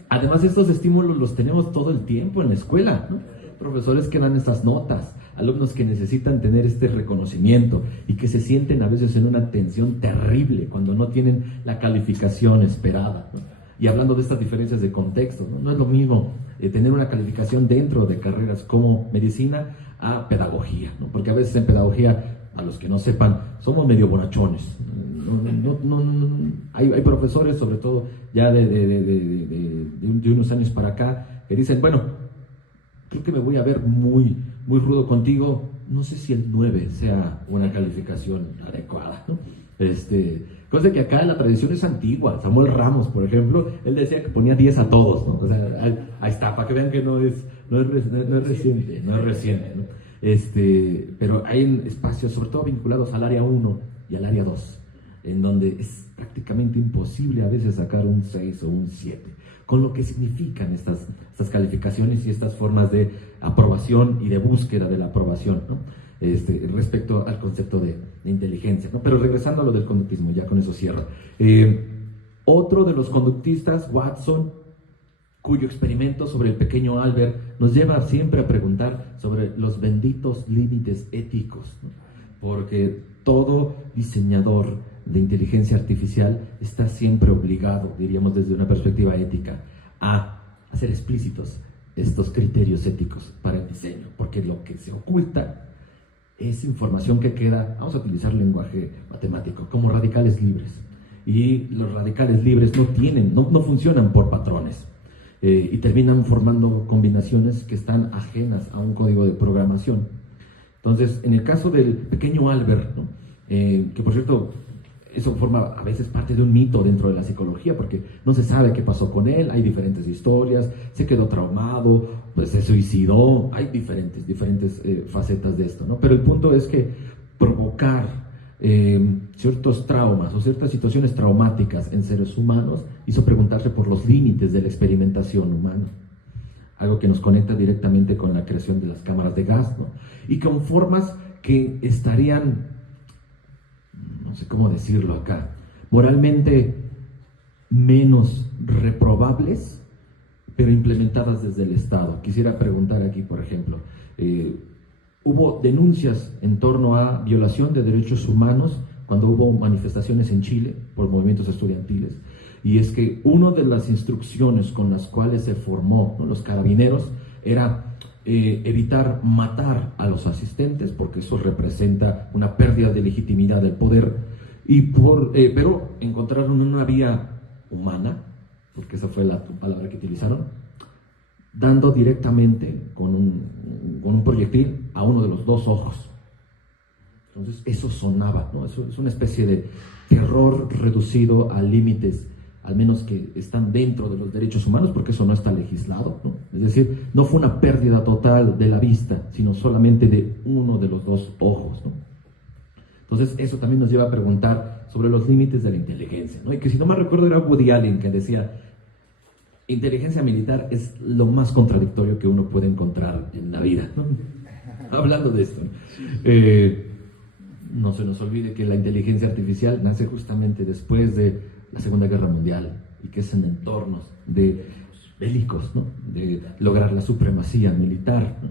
Además, estos estímulos los tenemos todo el tiempo en la escuela, ¿no? Profesores que dan estas notas, alumnos que necesitan tener este reconocimiento y que se sienten a veces en una tensión terrible cuando no tienen la calificación esperada, ¿no? Y hablando de estas diferencias de contexto, ¿no? No es lo mismo tener una calificación dentro de carreras como medicina a pedagogía, ¿no? Porque a veces en pedagogía, a los que no sepan, somos medio bonachones. Hay profesores, sobre todo ya de unos años para acá, que dicen, bueno, creo que me voy a ver muy rudo contigo, no sé si el 9 sea una calificación adecuada, ¿no? Cosa que acá la tradición es antigua. Samuel Ramos, por ejemplo, él decía que ponía 10 a todos, ¿no? O sea, ahí está, para que vean que no es reciente, ¿no? Pero hay espacios, sobre todo vinculados al área 1 y al área 2, en donde es prácticamente imposible a veces sacar un 6 o un 7, con lo que significan estas calificaciones y estas formas de aprobación y de búsqueda de la aprobación, ¿no? Respecto al concepto de inteligencia, ¿no? Pero regresando a lo del conductismo, ya con eso cierro. Otro de los conductistas, Watson, cuyo experimento sobre el pequeño Albert nos lleva siempre a preguntar sobre los benditos límites éticos, ¿no? Porque todo diseñador de inteligencia artificial está siempre obligado, diríamos desde una perspectiva ética, a hacer explícitos estos criterios éticos para el diseño, porque lo que se oculta es información que queda, vamos a utilizar lenguaje matemático, como radicales libres. Y los radicales libres no funcionan por patrones, y terminan formando combinaciones que están ajenas a un código de programación. Entonces, en el caso del pequeño Albert, ¿no? Que por cierto, eso forma a veces parte de un mito dentro de la psicología, porque no se sabe qué pasó con él, hay diferentes historias, se quedó traumado, pues se suicidó, hay diferentes facetas de esto, ¿no? Pero el punto es que provocar ciertos traumas o ciertas situaciones traumáticas en seres humanos hizo preguntarse por los límites de la experimentación humana, algo que nos conecta directamente con la creación de las cámaras de gas, ¿no? Y con formas que estarían, no sé cómo decirlo acá, moralmente menos reprobables, pero implementadas desde el Estado. Quisiera preguntar aquí, por ejemplo, hubo denuncias en torno a violación de derechos humanos cuando hubo manifestaciones en Chile por movimientos estudiantiles, y es que una de las instrucciones con las cuales se formó, ¿no?, los carabineros era evitar matar a los asistentes, porque eso representa una pérdida de legitimidad del poder, pero encontraron una vía humana, porque esa fue la palabra que utilizaron, dando directamente con un proyectil a uno de los dos ojos. Entonces eso sonaba, ¿no? Eso es una especie de terror reducido a límites, al menos que están dentro de los derechos humanos, porque eso no está legislado, ¿no? Es decir, no fue una pérdida total de la vista, sino solamente de uno de los dos ojos, ¿no? Entonces eso también nos lleva a preguntar sobre los límites de la inteligencia, ¿no? Y que si no me recuerdo era Woody Allen que decía, inteligencia militar es lo más contradictorio que uno puede encontrar en la vida, ¿no? Hablando de esto, no se nos olvide que la inteligencia artificial nace justamente después de la Segunda Guerra Mundial, y que es en entornos bélicos, ¿no?, de lograr la supremacía militar, ¿no?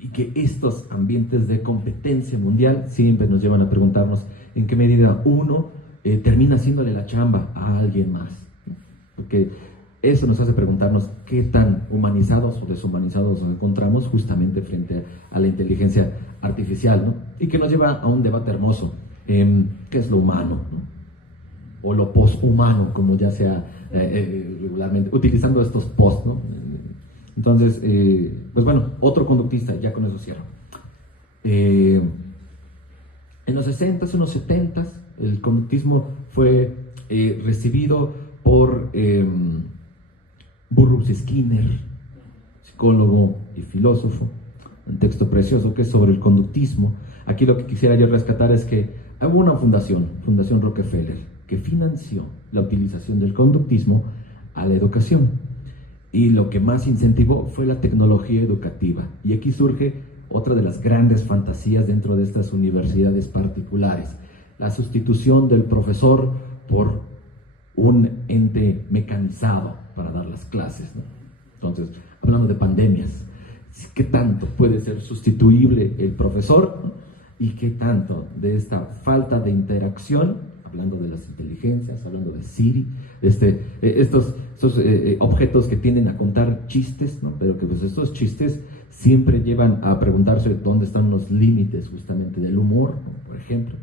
Y que estos ambientes de competencia mundial siempre nos llevan a preguntarnos en qué medida uno termina haciéndole la chamba a alguien más, ¿no? Porque eso nos hace preguntarnos qué tan humanizados o deshumanizados nos encontramos justamente frente a la inteligencia artificial, ¿no? Y que nos lleva a un debate hermoso, ¿qué es lo humano?, ¿no?, o lo poshumano, como ya sea regularmente, utilizando estos post, ¿no? Entonces, pues bueno, otro conductista, ya con eso cierro. En los 60s, en los 70s, el conductismo fue recibido por Burroughs Skinner, psicólogo y filósofo, un texto precioso que es sobre el conductismo. Aquí lo que quisiera yo rescatar es que hubo una Fundación Rockefeller, que financió la utilización del conductismo a la educación. Y lo que más incentivó fue la tecnología educativa. Y aquí surge otra de las grandes fantasías dentro de estas universidades particulares: la sustitución del profesor por un ente mecanizado para dar las clases, ¿no? Entonces, hablando de pandemias, ¿qué tanto puede ser sustituible el profesor, ¿no? Y qué tanto de esta falta de interacción, hablando de las inteligencias, hablando de Siri, estos objetos que tienden a contar chistes, ¿no? Pero que pues estos chistes siempre llevan a preguntarse dónde están los límites justamente del humor, ¿no? Por ejemplo.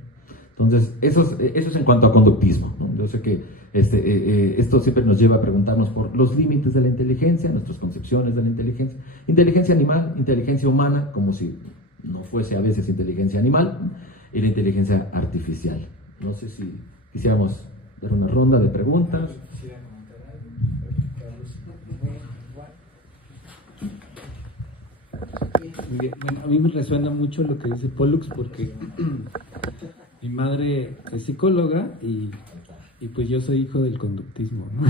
Entonces, eso es en cuanto a conductismo, ¿no? Yo sé que esto siempre nos lleva a preguntarnos por los límites de la inteligencia, nuestras concepciones de la inteligencia animal, inteligencia humana, como si no fuese a veces inteligencia animal, y la inteligencia artificial. No sé si quisiéramos dar una ronda de preguntas. Bueno, a mí me resuena mucho lo que dice Pollux, porque mi madre es psicóloga y pues yo soy hijo del conductismo, ¿no?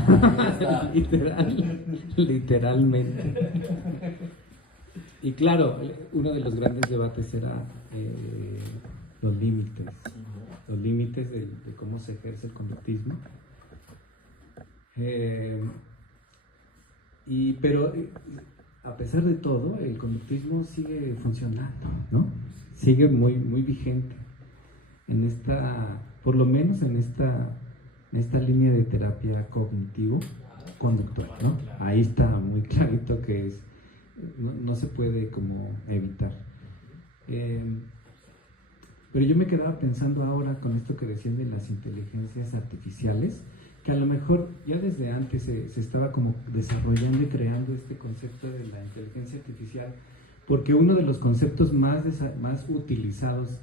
Literalmente. Y claro, uno de los grandes debates era los límites de cómo se ejerce el conductismo. Pero a pesar de todo, el conductismo sigue funcionando, ¿no? Sigue muy, muy vigente por lo menos en esta línea de terapia cognitivo-conductual, ¿no? Ahí está muy clarito que no se puede como evitar. Pero yo me quedaba pensando ahora con esto que decían de las inteligencias artificiales, que a lo mejor ya desde antes se estaba como desarrollando y creando este concepto de la inteligencia artificial, porque uno de los conceptos más utilizados,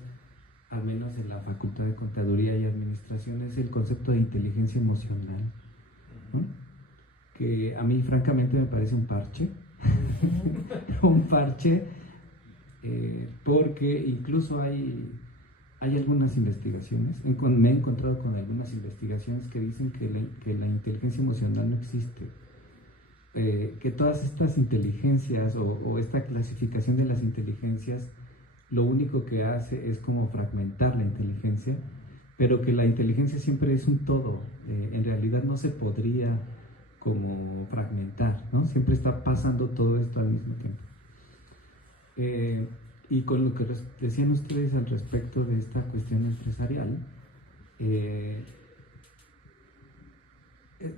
al menos en la Facultad de Contaduría y Administración, es el concepto de inteligencia emocional, ¿no? Que a mí francamente me parece un parche, porque incluso hay algunas investigaciones, me he encontrado con algunas investigaciones que dicen que la inteligencia emocional no existe, que todas estas inteligencias o esta clasificación de las inteligencias lo único que hace es como fragmentar la inteligencia, pero que la inteligencia siempre es un todo, en realidad no se podría como fragmentar, ¿no? Siempre está pasando todo esto al mismo tiempo. Y con lo que decían ustedes al respecto de esta cuestión empresarial,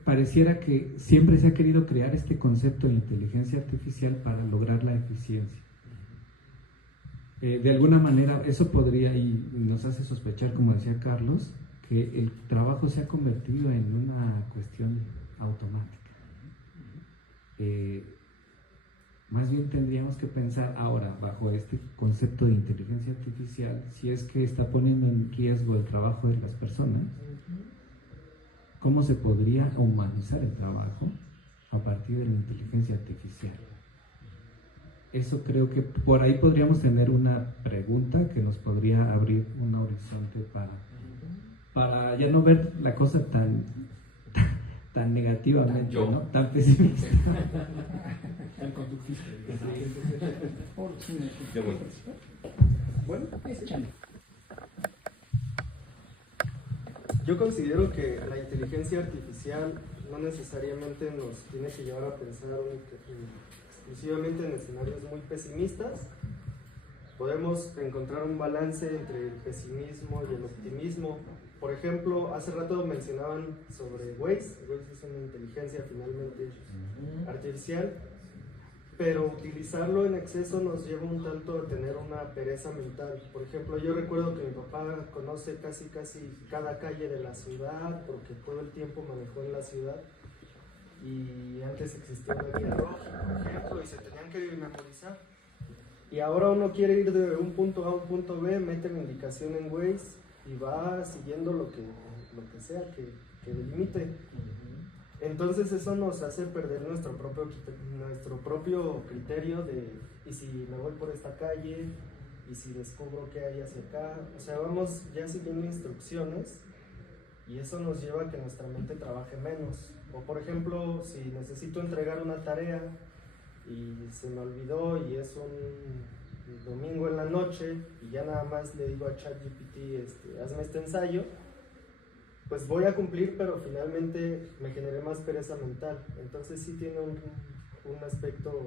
pareciera que siempre se ha querido crear este concepto de inteligencia artificial para lograr la eficiencia. De alguna manera eso podría, y nos hace sospechar, como decía Carlos, que el trabajo se ha convertido en una cuestión automática. Más bien tendríamos que pensar ahora, bajo este concepto de inteligencia artificial, si es que está poniendo en riesgo el trabajo de las personas, ¿cómo se podría humanizar el trabajo a partir de la inteligencia artificial? Eso creo que por ahí podríamos tener una pregunta que nos podría abrir un horizonte para ya no ver la cosa tan negativamente, ¿no? Tan pesimista. Tan conductista. Bueno, échale. Yo considero que la inteligencia artificial no necesariamente nos tiene que llevar a pensar exclusivamente en escenarios muy pesimistas. Podemos encontrar un balance entre el pesimismo y el optimismo. Por ejemplo, hace rato mencionaban sobre Waze. Waze es una inteligencia finalmente artificial, pero utilizarlo en exceso nos lleva un tanto a tener una pereza mental. Por ejemplo, yo recuerdo que mi papá conoce casi cada calle de la ciudad porque todo el tiempo manejó en la ciudad, y antes existía una guía roja, por ejemplo, y se tenían que memorizar. y ahora uno quiere ir de un punto A a un punto B, mete la indicación en Waze y va siguiendo lo que sea que delimite. Entonces eso nos hace perder nuestro propio criterio de, y si me voy por esta calle, y si descubro qué hay hacia acá, o sea, vamos ya siguiendo instrucciones, y eso nos lleva a que nuestra mente trabaje menos. O por ejemplo, si necesito entregar una tarea y se me olvidó y es un domingo en la noche y ya nada más le digo a ChatGPT, hazme este ensayo, pues voy a cumplir, pero finalmente me generé más pereza mental. Entonces sí tiene un aspecto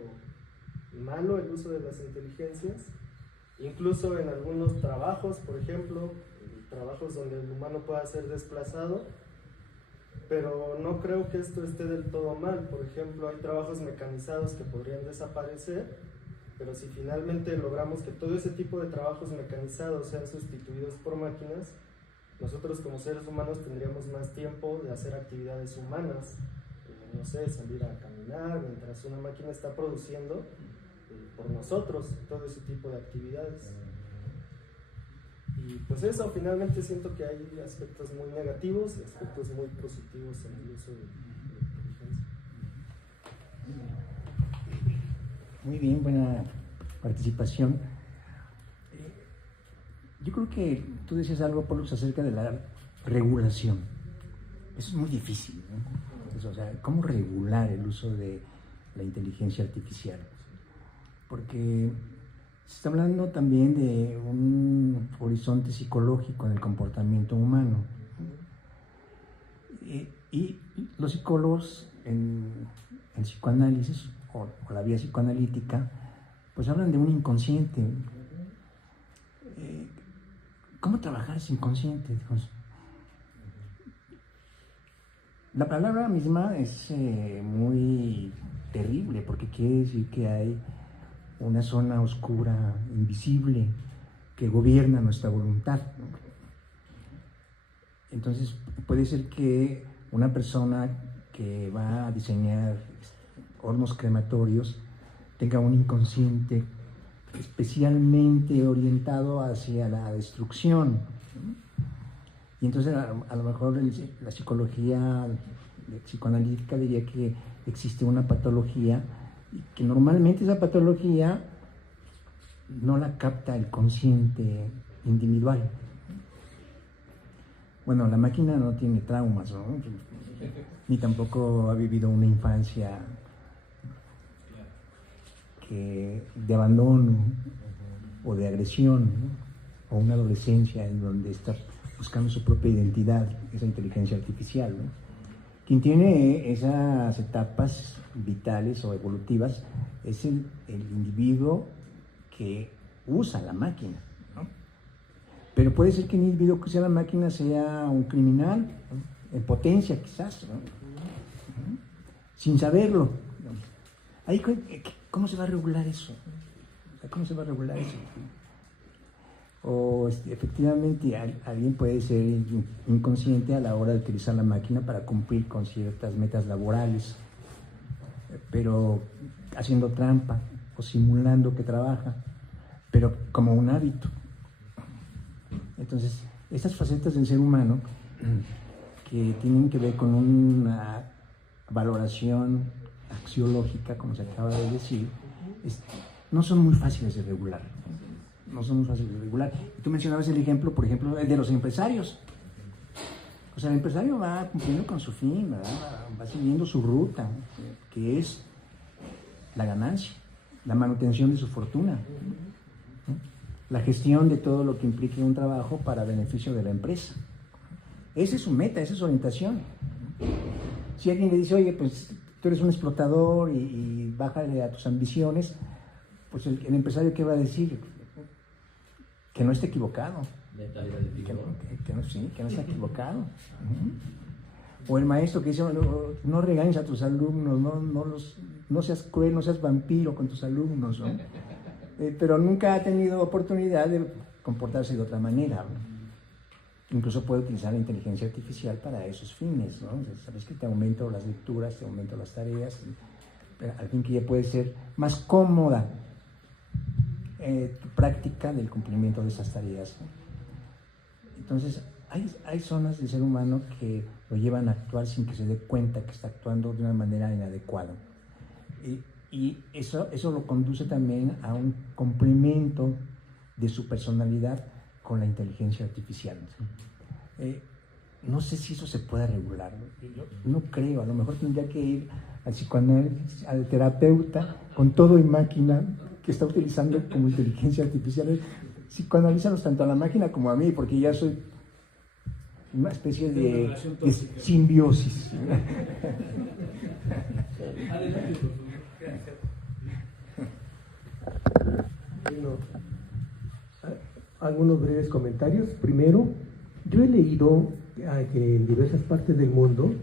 malo el uso de las inteligencias, incluso en algunos trabajos, por ejemplo, trabajos donde el humano pueda ser desplazado, pero no creo que esto esté del todo mal. Por ejemplo, hay trabajos mecanizados que podrían desaparecer, pero si finalmente logramos que todo ese tipo de trabajos mecanizados sean sustituidos por máquinas, nosotros como seres humanos tendríamos más tiempo de hacer actividades humanas, no sé, salir a caminar mientras una máquina está produciendo por nosotros todo ese tipo de actividades. Y pues eso, finalmente siento que hay aspectos muy negativos y aspectos muy positivos en el uso de la inteligencia. Muy bien, buena participación. Yo creo que tú decías algo, Pablo, acerca de la regulación. Eso es muy difícil, ¿no? O sea, ¿cómo regular el uso de la inteligencia artificial? Porque se está hablando también de un horizonte psicológico en el comportamiento humano. Y los psicólogos en psicoanálisis o la vía psicoanalítica, pues hablan de un inconsciente. ¿Cómo trabajar ese inconsciente? La palabra misma es muy terrible porque quiere decir que hay una zona oscura, invisible, que gobierna nuestra voluntad, ¿no? Entonces puede ser que una persona que va a diseñar hornos crematorios tenga un inconsciente especialmente orientado hacia la destrucción, ¿no? Y entonces a lo mejor la psicología psicoanalítica diría que existe una patología y que normalmente esa patología no la capta el consciente individual. Bueno, la máquina no tiene traumas, ¿no? Ni tampoco ha vivido una infancia de abandono o de agresión, ¿no? O una adolescencia en donde está buscando su propia identidad, esa inteligencia artificial, ¿no? Quien tiene esas etapas vitales o evolutivas es el individuo que usa la máquina, ¿no? Pero puede ser que el individuo que usa la máquina sea un criminal, ¿no? En potencia quizás, ¿no? Sin saberlo, ¿no? Ahí, ¿cómo se va a regular eso? ¿Cómo se va a regular eso? O efectivamente alguien puede ser inconsciente a la hora de utilizar la máquina para cumplir con ciertas metas laborales, pero haciendo trampa o simulando que trabaja, pero como un hábito. Entonces, estas facetas del ser humano que tienen que ver con una valoración axiológica, como se acaba de decir, no son muy fáciles de regular. No son muy fáciles de regular. Y tú mencionabas el ejemplo, por ejemplo, el de los empresarios. O sea, el empresario va cumpliendo con su fin, ¿verdad? Va siguiendo su ruta, que es la ganancia, la manutención de su fortuna, ¿no? La gestión de todo lo que implique un trabajo para beneficio de la empresa. Esa es su meta, esa es su orientación. Si alguien le dice, oye, pues tú eres un explotador y bájale a tus ambiciones, pues el empresario, ¿qué va a decir? Que no esté equivocado. Que no está equivocado. O el maestro que dice, no regañes a tus alumnos, no seas cruel, no seas vampiro con tus alumnos, ¿no? Pero nunca ha tenido oportunidad de comportarse de otra manera, ¿no? Incluso puede utilizar la inteligencia artificial para esos fines, ¿no? Sabes que te aumento las lecturas, te aumento las tareas, pero al fin que ya puede ser más cómoda tu práctica del cumplimiento de esas tareas, ¿no? Entonces, hay zonas del ser humano que lo llevan a actuar sin que se dé cuenta que está actuando de una manera inadecuada. Y eso lo conduce también a un complemento de su personalidad con la inteligencia artificial. No sé si eso se puede regular, no creo, a lo mejor tendría que ir al psicoanálisis, al terapeuta, con todo y máquina que está utilizando como inteligencia artificial, psicoanalízalos tanto a la máquina como a mí, porque ya soy una especie de simbiosis. Adelante, por favor. Bueno, algunos breves comentarios. Primero, yo he leído que en diversas partes del mundo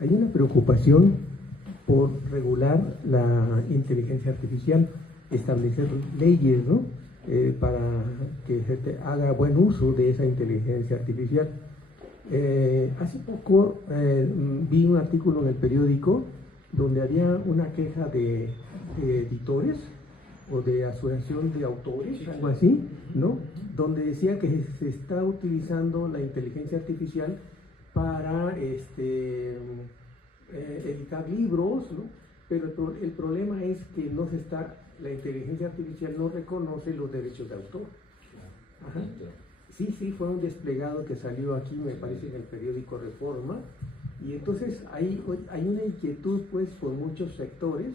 hay una preocupación por regular la inteligencia artificial, establecer leyes, ¿no? Para que se haga buen uso de esa inteligencia artificial. Hace poco vi un artículo en el periódico donde había una queja de editores o de asociación de autores, algo así, ¿no? Donde decía que se está utilizando la inteligencia artificial para editar libros, ¿no? Pero el problema es que la inteligencia artificial no reconoce los derechos de autor. Ajá. Sí, fue un desplegado que salió aquí, me parece, en el periódico Reforma, y entonces hay una inquietud, pues, por muchos sectores,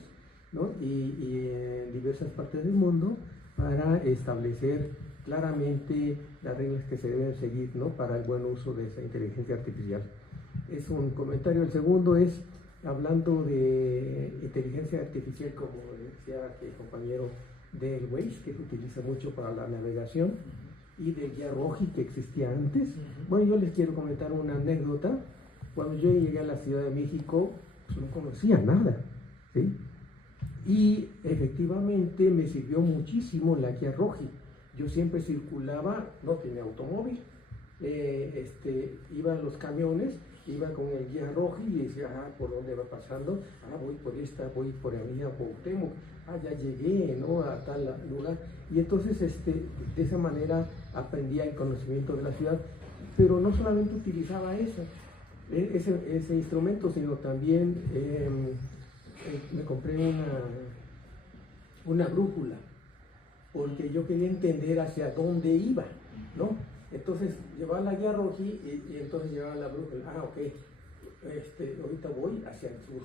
¿no? y en diversas partes del mundo, para establecer claramente las reglas que se deben seguir, ¿no? Para el buen uso de esa inteligencia artificial. Es un comentario. El segundo es, hablando de inteligencia artificial, como decía el compañero, del Waze, que se utiliza mucho para la navegación, y del guía Roji que existía antes. Bueno, yo les quiero comentar una anécdota. Cuando yo llegué a la Ciudad de México, pues no conocía nada, ¿sí? Y efectivamente me sirvió muchísimo la guía Roji. Yo siempre circulaba, no tenía automóvil, iban los camiones, iba con el guía Roji y decía, ¿por dónde va pasando? Voy por esta, voy por Avenida Cuauhtémoc, ya llegué, ¿no? A tal lugar. Y entonces, de esa manera aprendía el conocimiento de la ciudad, pero no solamente utilizaba ese instrumento, sino también me compré una brújula, porque yo quería entender hacia dónde iba, ¿no? Entonces llevaba la guía Roji y entonces llevaba la brújula. Ok, ahorita voy hacia el sur,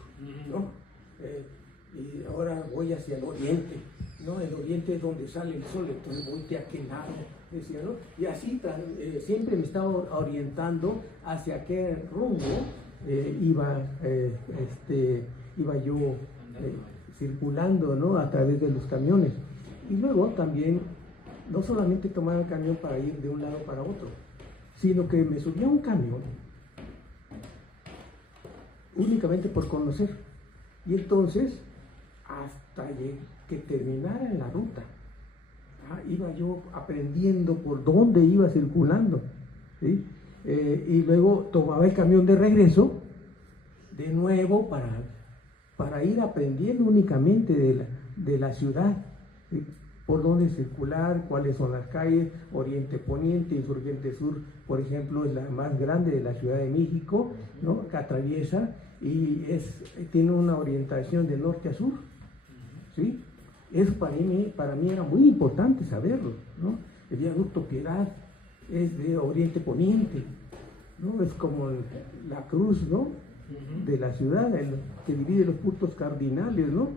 ¿no? Y ahora voy hacia el oriente, ¿no? El oriente es donde sale el sol, entonces voy de aquel lado, decía, ¿no? Y así siempre me estaba orientando hacia qué rumbo iba yo circulando, ¿no? A través de los camiones. Y luego también, no solamente tomaba el camión para ir de un lado para otro, sino que me subía a un camión únicamente por conocer. Y entonces, hasta que terminara en la ruta, iba yo aprendiendo por dónde iba circulando, ¿sí? Y luego tomaba el camión de regreso, de nuevo, para ir aprendiendo únicamente de la ciudad, ¿sí? Por dónde circular, cuáles son las calles, Oriente Poniente, Insurgente Sur, por ejemplo, es la más grande de la Ciudad de México, ¿no? Que atraviesa y tiene una orientación de norte a sur, ¿sí? Eso para mí era muy importante saberlo, ¿no? El viaducto Piedad es de Oriente Poniente, ¿no? Es como la cruz, ¿no? De la ciudad, que divide los puntos cardinales, ¿no?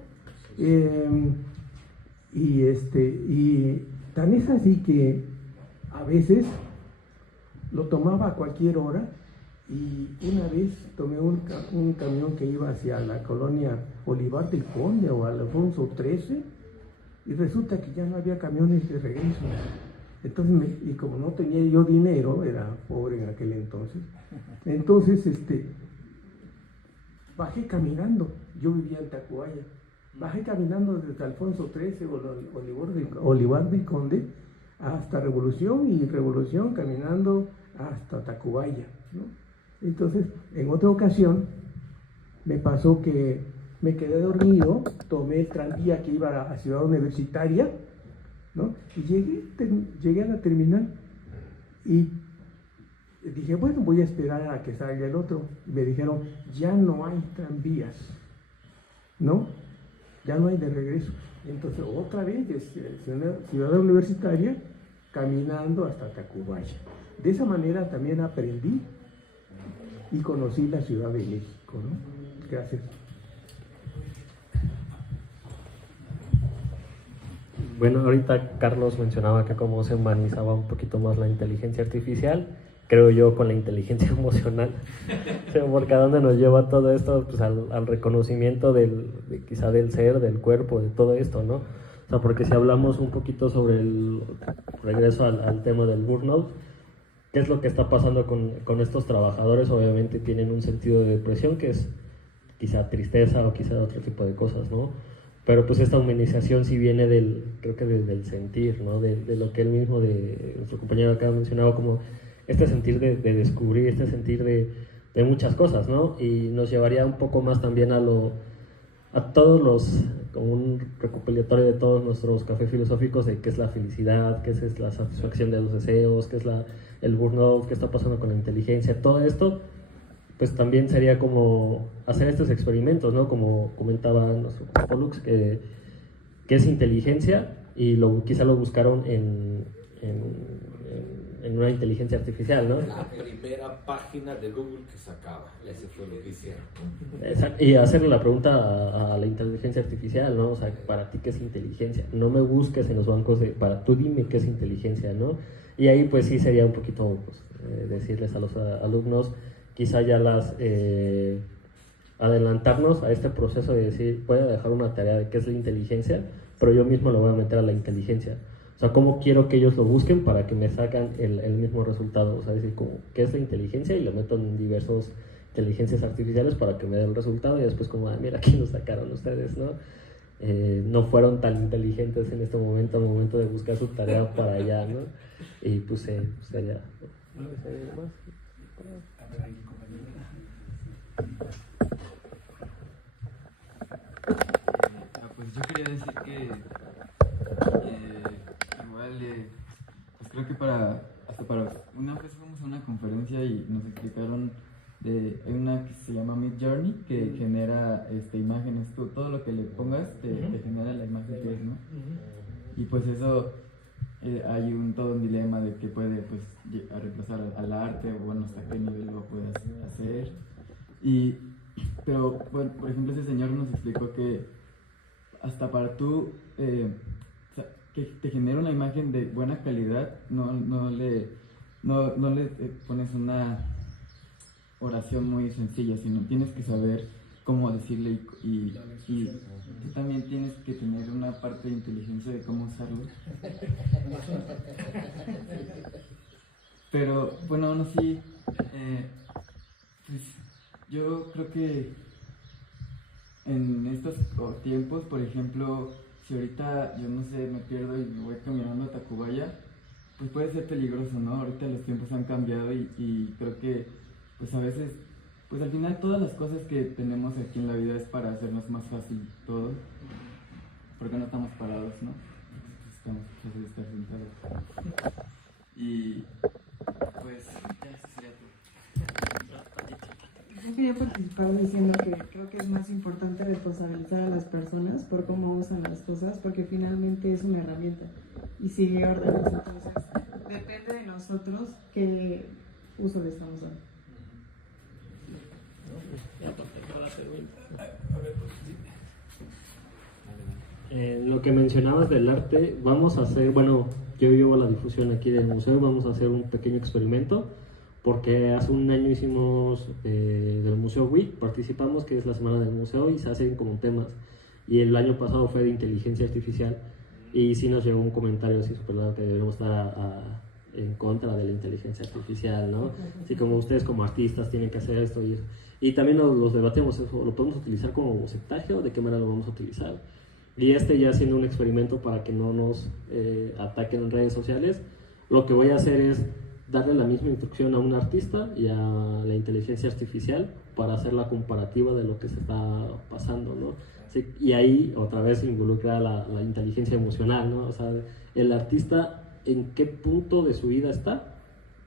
Y tan es así que a veces lo tomaba a cualquier hora, y una vez tomé un camión que iba hacia la colonia Olivar del Conde o Alfonso XIII, y resulta que ya no había camiones de regreso. Entonces, y como no tenía yo dinero, era pobre en aquel entonces, bajé caminando. Yo vivía en Tacubaya. Bajé caminando desde Alfonso XIII o Olivar del Conde hasta Revolución, y Revolución caminando hasta Tacubaya, ¿no? Entonces, en otra ocasión me pasó que me quedé dormido, tomé el tranvía que iba a Ciudad Universitaria, ¿no? Y llegué a la terminal y dije, bueno, voy a esperar a que salga el otro. Y me dijeron, ya no hay tranvías, ¿no? Ya no hay de regreso. Entonces, otra vez, Ciudad Universitaria, caminando hasta Tacubaya. De esa manera también aprendí y conocí la Ciudad de México, ¿no? Gracias. Bueno, ahorita Carlos mencionaba que cómo se humanizaba un poquito más la inteligencia artificial, creo yo con la inteligencia emocional, porque a dónde nos lleva todo esto, pues al reconocimiento quizá del ser, del cuerpo, de todo esto, ¿no? O sea, porque si hablamos un poquito sobre el regreso al tema del burnout, ¿qué es lo que está pasando con estos trabajadores? Obviamente tienen un sentido de depresión que es quizá tristeza o quizá otro tipo de cosas, ¿no? Pero pues esta humanización sí viene creo que del sentir, ¿no? De lo que él mismo, de nuestro compañero acá mencionaba, como este sentir de descubrir, este sentir de muchas cosas, ¿no? Y nos llevaría un poco más también a todos como un recopilatorio de todos nuestros cafés filosóficos de qué es la felicidad, qué es la satisfacción de los deseos, qué es el burnout, qué está pasando con la inteligencia, todo esto, pues también sería como hacer estos experimentos, ¿no? Como comentaba nuestro Pollux, que es inteligencia, y quizá lo buscaron en una inteligencia artificial, ¿no? La primera página de Google que sacaba, ese fue lo que hicieron. Exacto. Y hacerle la pregunta a la inteligencia artificial, ¿no? O sea, para ti, ¿qué es inteligencia? No me busques en los bancos tú dime qué es inteligencia, ¿no? Y ahí pues sí sería un poquito pues, decirles a los alumnos, quizá ya adelantarnos a este proceso de decir, voy a dejar una tarea de qué es la inteligencia, pero yo mismo lo voy a meter a la inteligencia. O sea, ¿cómo quiero que ellos lo busquen para que me sacan el mismo resultado? O sea, decir, como, ¿qué es la inteligencia? Y lo meto en diversos inteligencias artificiales para que me dé el resultado y después como, mira, aquí lo sacaron ustedes, ¿no? No fueron tan inteligentes en este momento, al momento de buscar su tarea para allá, ¿no? Y pues allá. Pues yo quería decir que igual pues creo que hasta para una vez fuimos a una conferencia y nos explicaron hay una que se llama Midjourney que genera imágenes, todo lo que le pongas te genera la imagen que es, ¿no? Y pues eso hay todo un dilema de que puede pues reemplazar al arte, o bueno, hasta qué nivel lo puedes hacer. Pero bueno, por ejemplo, ese señor nos explicó que hasta para tú que te genere una imagen de buena calidad, no le pones una oración muy sencilla, sino tienes que saber cómo decirle y tú también tienes que tener una parte de inteligencia de cómo usarlo. Pero bueno, aún así, pues yo creo que en estos tiempos, por ejemplo, si ahorita yo no sé, me pierdo y me voy caminando a Tacubaya, pues puede ser peligroso, ¿no? Ahorita los tiempos han cambiado y creo que pues a veces, pues al final todas las cosas que tenemos aquí en la vida es para hacernos más fácil todo, porque no estamos parados, ¿no? Estamos fácil de estar sentados. Y pues ya eso sería todo. Yo quería participar diciendo que creo que es más importante responsabilizar a las personas por cómo usan las cosas, porque finalmente es una herramienta y sigue órdenes, entonces depende de nosotros qué uso le estamos dando. Lo que mencionabas del arte, vamos a hacer, bueno, yo llevo la difusión aquí del museo, vamos a hacer un pequeño experimento, porque hace un año hicimos del Museo Week, participamos, que es la semana del museo, y se hacen como temas, y el año pasado fue de inteligencia artificial, y sí nos llegó un comentario así súper largo que debemos estar en contra de la inteligencia artificial, ¿no? Así como ustedes como artistas tienen que hacer esto y eso. Y también los debatimos, eso, ¿lo podemos utilizar como sectario? ¿De qué manera lo vamos a utilizar? Y ya haciendo un experimento para que no nos ataquen en redes sociales, lo que voy a hacer es darle la misma instrucción a un artista y a la inteligencia artificial para hacer la comparativa de lo que se está pasando, ¿no? Sí, y ahí otra vez se involucra la inteligencia emocional, ¿no? O sea, el artista en qué punto de su vida está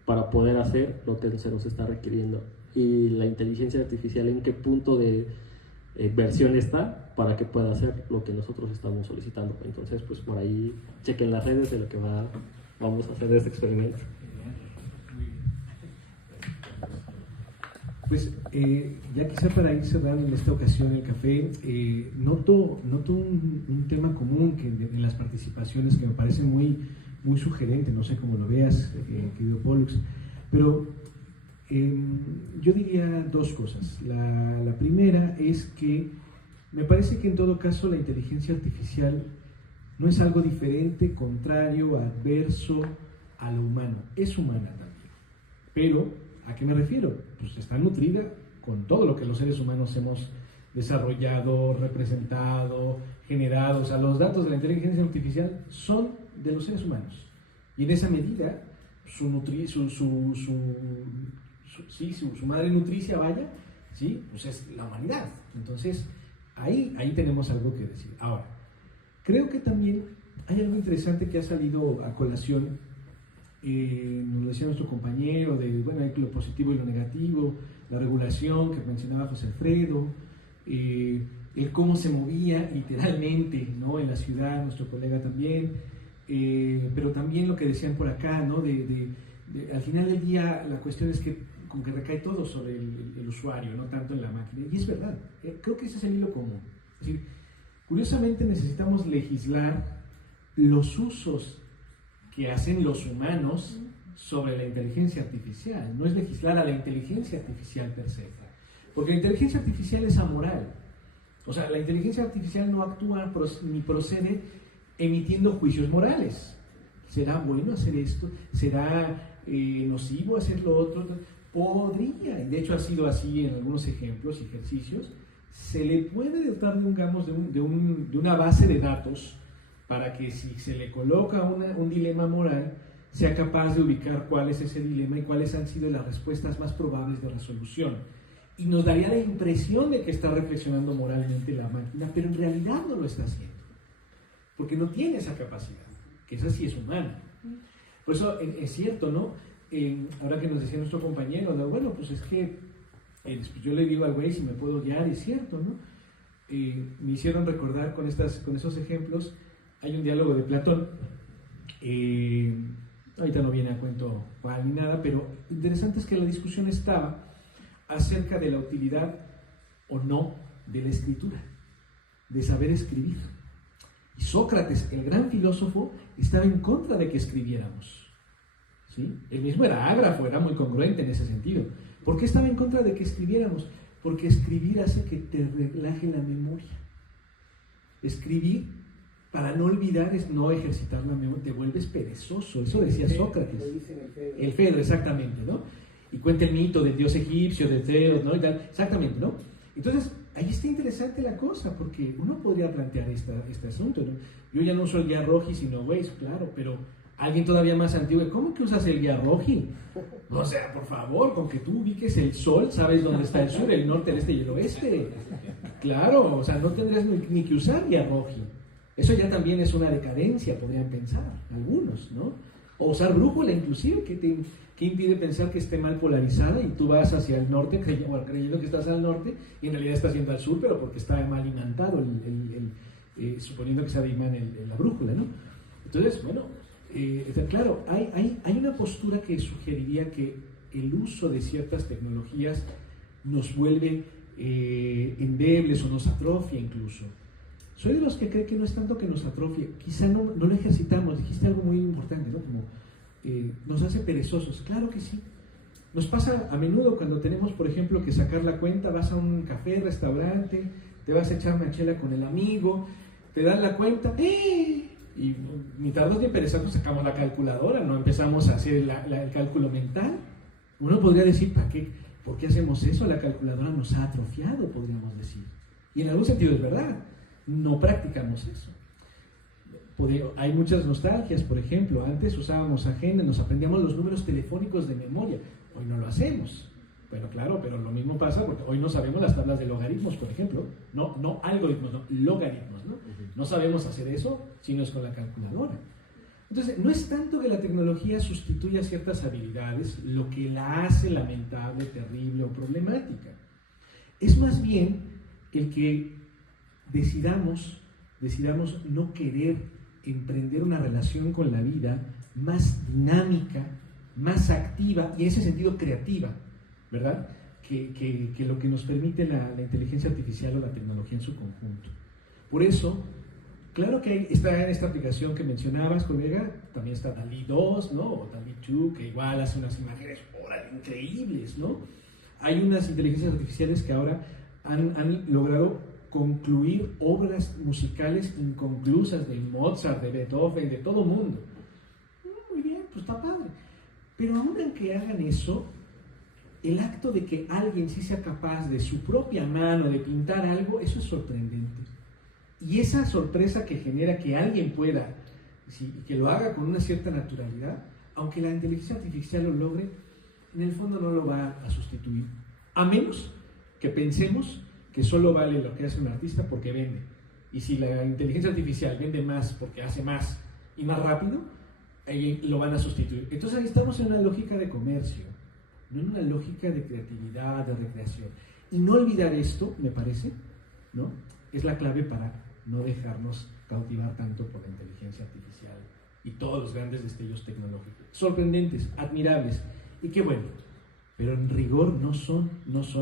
para poder hacer lo que se nos está requiriendo, y la inteligencia artificial en qué punto de versión está para que pueda hacer lo que nosotros estamos solicitando. Entonces, pues por ahí chequen las redes de lo que vamos a hacer de este experimento. Pues ya quizá para ir cerrando en esta ocasión el café, noto un tema común que en las participaciones que me parece muy sugerente, no sé cómo lo veas, querido Pollux, pero yo diría dos cosas. La primera es que me parece que en todo caso la inteligencia artificial no es algo diferente, contrario, adverso a lo humano, es humana también, pero ¿a qué me refiero? Pues está nutrida con todo lo que los seres humanos hemos desarrollado, representado, generado. O sea, los datos de la inteligencia artificial son de los seres humanos. Y en esa medida, su madre nutricia, vaya, ¿sí? Pues es la humanidad. Entonces, ahí tenemos algo que decir. Ahora, creo que también hay algo interesante que ha salido a colación. Nos lo decía nuestro compañero, hay lo positivo y lo negativo, la regulación que mencionaba José Alfredo, el cómo se movía literalmente, ¿no? En la ciudad, nuestro colega también, pero también lo que decían por acá, ¿no? Al final del día la cuestión es que como que recae todo sobre el usuario, no tanto en la máquina, y es verdad, creo que ese es el hilo común. Es decir, curiosamente necesitamos legislar los usos que hacen los humanos sobre la inteligencia artificial, no es legislar a la inteligencia artificial per se, porque la inteligencia artificial es amoral. O sea, la inteligencia artificial no actúa ni procede emitiendo juicios morales. ¿Será bueno hacer esto? ¿Será nocivo hacer lo otro? Podría, y de hecho ha sido así en algunos ejemplos y ejercicios, se le puede dotar de una base de datos para que si se le coloca un dilema moral, sea capaz de ubicar cuál es ese dilema y cuáles han sido las respuestas más probables de resolución. Y nos daría la impresión de que está reflexionando moralmente la máquina, pero en realidad no lo está haciendo, porque no tiene esa capacidad, que esa sí es humana. Por eso es cierto, ¿no? Ahora que nos decía nuestro compañero, ¿no? Bueno, pues es que yo le digo al güey si me puedo guiar, es cierto, ¿no? Me hicieron recordar con esos ejemplos. Hay un diálogo de Platón, ahorita no viene a cuento cuál ni nada, pero interesante es que la discusión estaba acerca de la utilidad o no de la escritura, de saber escribir. Y Sócrates, el gran filósofo, estaba en contra de que escribiéramos, ¿sí? Él mismo era ágrafo, era muy congruente en ese sentido. ¿Por qué estaba en contra de que escribiéramos? Porque escribir hace que te relaje la memoria. Escribir, para no olvidar, es no ejercitar la memoria, te vuelves perezoso, eso decía Sócrates. El Fedro, exactamente, ¿no? Y cuenta el mito del dios egipcio, de Zeus, ¿no? Y tal, exactamente, ¿no? Entonces, ahí está interesante la cosa, porque uno podría plantear este asunto, ¿no? Yo ya no uso el guía Roji, sino Waze, claro, pero alguien todavía más antiguo, ¿cómo que usas el guía Roji? O sea, por favor, con que tú ubiques el sol, sabes dónde está el sur, el norte, el este y el oeste. Claro, o sea, no tendrías ni que usar guía Roji. Eso ya también es una decadencia, podrían pensar algunos, ¿no? O usar brújula inclusive, que impide pensar que esté mal polarizada y tú vas hacia el norte creyendo que estás al norte y en realidad estás yendo al sur, pero porque está mal imantado, suponiendo que sea de imán la brújula, ¿no? Entonces, bueno, claro, hay una postura que sugeriría que el uso de ciertas tecnologías nos vuelve endebles o nos atrofia incluso. Soy de los que cree que no es tanto que nos atrofie, quizá no lo ejercitamos. Dijiste algo muy importante, ¿no? Como nos hace perezosos. Claro que sí. Nos pasa a menudo cuando tenemos, por ejemplo, que sacar la cuenta, vas a un café, restaurante, te vas a echar una chela con el amigo, te dan la cuenta, y ni tardos ni perezosos sacamos la calculadora, no empezamos a hacer el cálculo mental. Uno podría decir, ¿por qué hacemos eso? La calculadora nos ha atrofiado, podríamos decir. Y en algún sentido es verdad. No practicamos eso. Hay muchas nostalgias, por ejemplo, antes usábamos agenda, nos aprendíamos los números telefónicos de memoria, hoy no lo hacemos. Bueno, claro, pero lo mismo pasa porque hoy no sabemos las tablas de logaritmos, por ejemplo, no algoritmos, no, logaritmos, ¿no? No sabemos hacer eso si no es con la calculadora. Entonces, no es tanto que la tecnología sustituya ciertas habilidades lo que la hace lamentable, terrible o problemática. Es más bien el que decidamos no querer emprender una relación con la vida más dinámica, más activa y en ese sentido creativa, ¿verdad? Que lo que nos permite la inteligencia artificial o la tecnología en su conjunto. Por eso, claro que está en esta aplicación que mencionabas, colega, también está DALL-E 2, ¿no? O DALL-E 2, que igual hace unas imágenes increíbles, ¿no? Hay unas inteligencias artificiales que ahora han logrado concluir obras musicales inconclusas de Mozart, de Beethoven, de todo mundo. Muy bien, pues está padre. Pero aún aunque hagan eso, el acto de que alguien sí sea capaz de su propia mano de pintar algo, eso es sorprendente. Y esa sorpresa que genera que alguien pueda, ¿sí?, que lo haga con una cierta naturalidad, aunque la inteligencia artificial lo logre, en el fondo no lo va a sustituir. A menos que pensemos que solo vale lo que hace un artista porque vende. Y si la inteligencia artificial vende más porque hace más y más rápido, ahí lo van a sustituir. Entonces ahí estamos en una lógica de comercio, no en una lógica de creatividad, de recreación. Y no olvidar esto, me parece, ¿no?, es la clave para no dejarnos cautivar tanto por la inteligencia artificial y todos los grandes destellos tecnológicos. Sorprendentes, admirables, y qué bueno, pero en rigor no son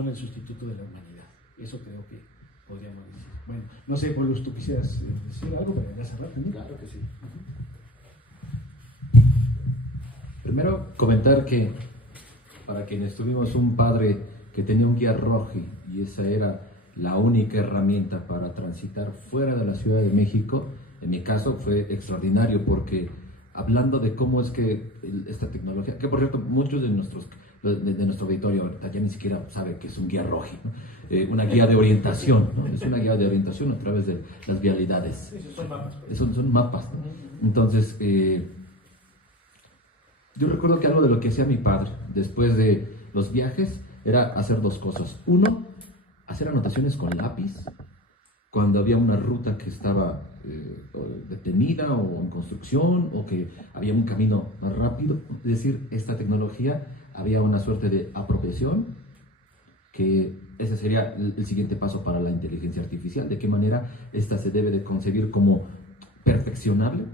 el sustituto de la humanidad. Eso creo que podríamos decir. Bueno, no sé, Paulus, ¿tú quisieras decir algo para ya cerrar? Claro que sí. Primero, comentar que para quienes tuvimos un padre que tenía un guía Roji y esa era la única herramienta para transitar fuera de la Ciudad de México, en mi caso fue extraordinario porque hablando de cómo es que esta tecnología, que por cierto muchos de nuestro auditorio ahorita ya ni siquiera sabe que es un guía Roji, ¿no? Una guía de orientación, ¿no? Es una guía de orientación a través de las vialidades. Sí, son mapas. Son mapas, ¿no? Entonces, yo recuerdo que algo de lo que hacía mi padre después de los viajes era hacer dos cosas. Uno, hacer anotaciones con lápiz cuando había una ruta que estaba detenida o en construcción o que había un camino más rápido. Es decir, esta tecnología había una suerte de apropiación, que ese sería el siguiente paso para la inteligencia artificial. De qué manera esta se debe de concebir como perfeccionable,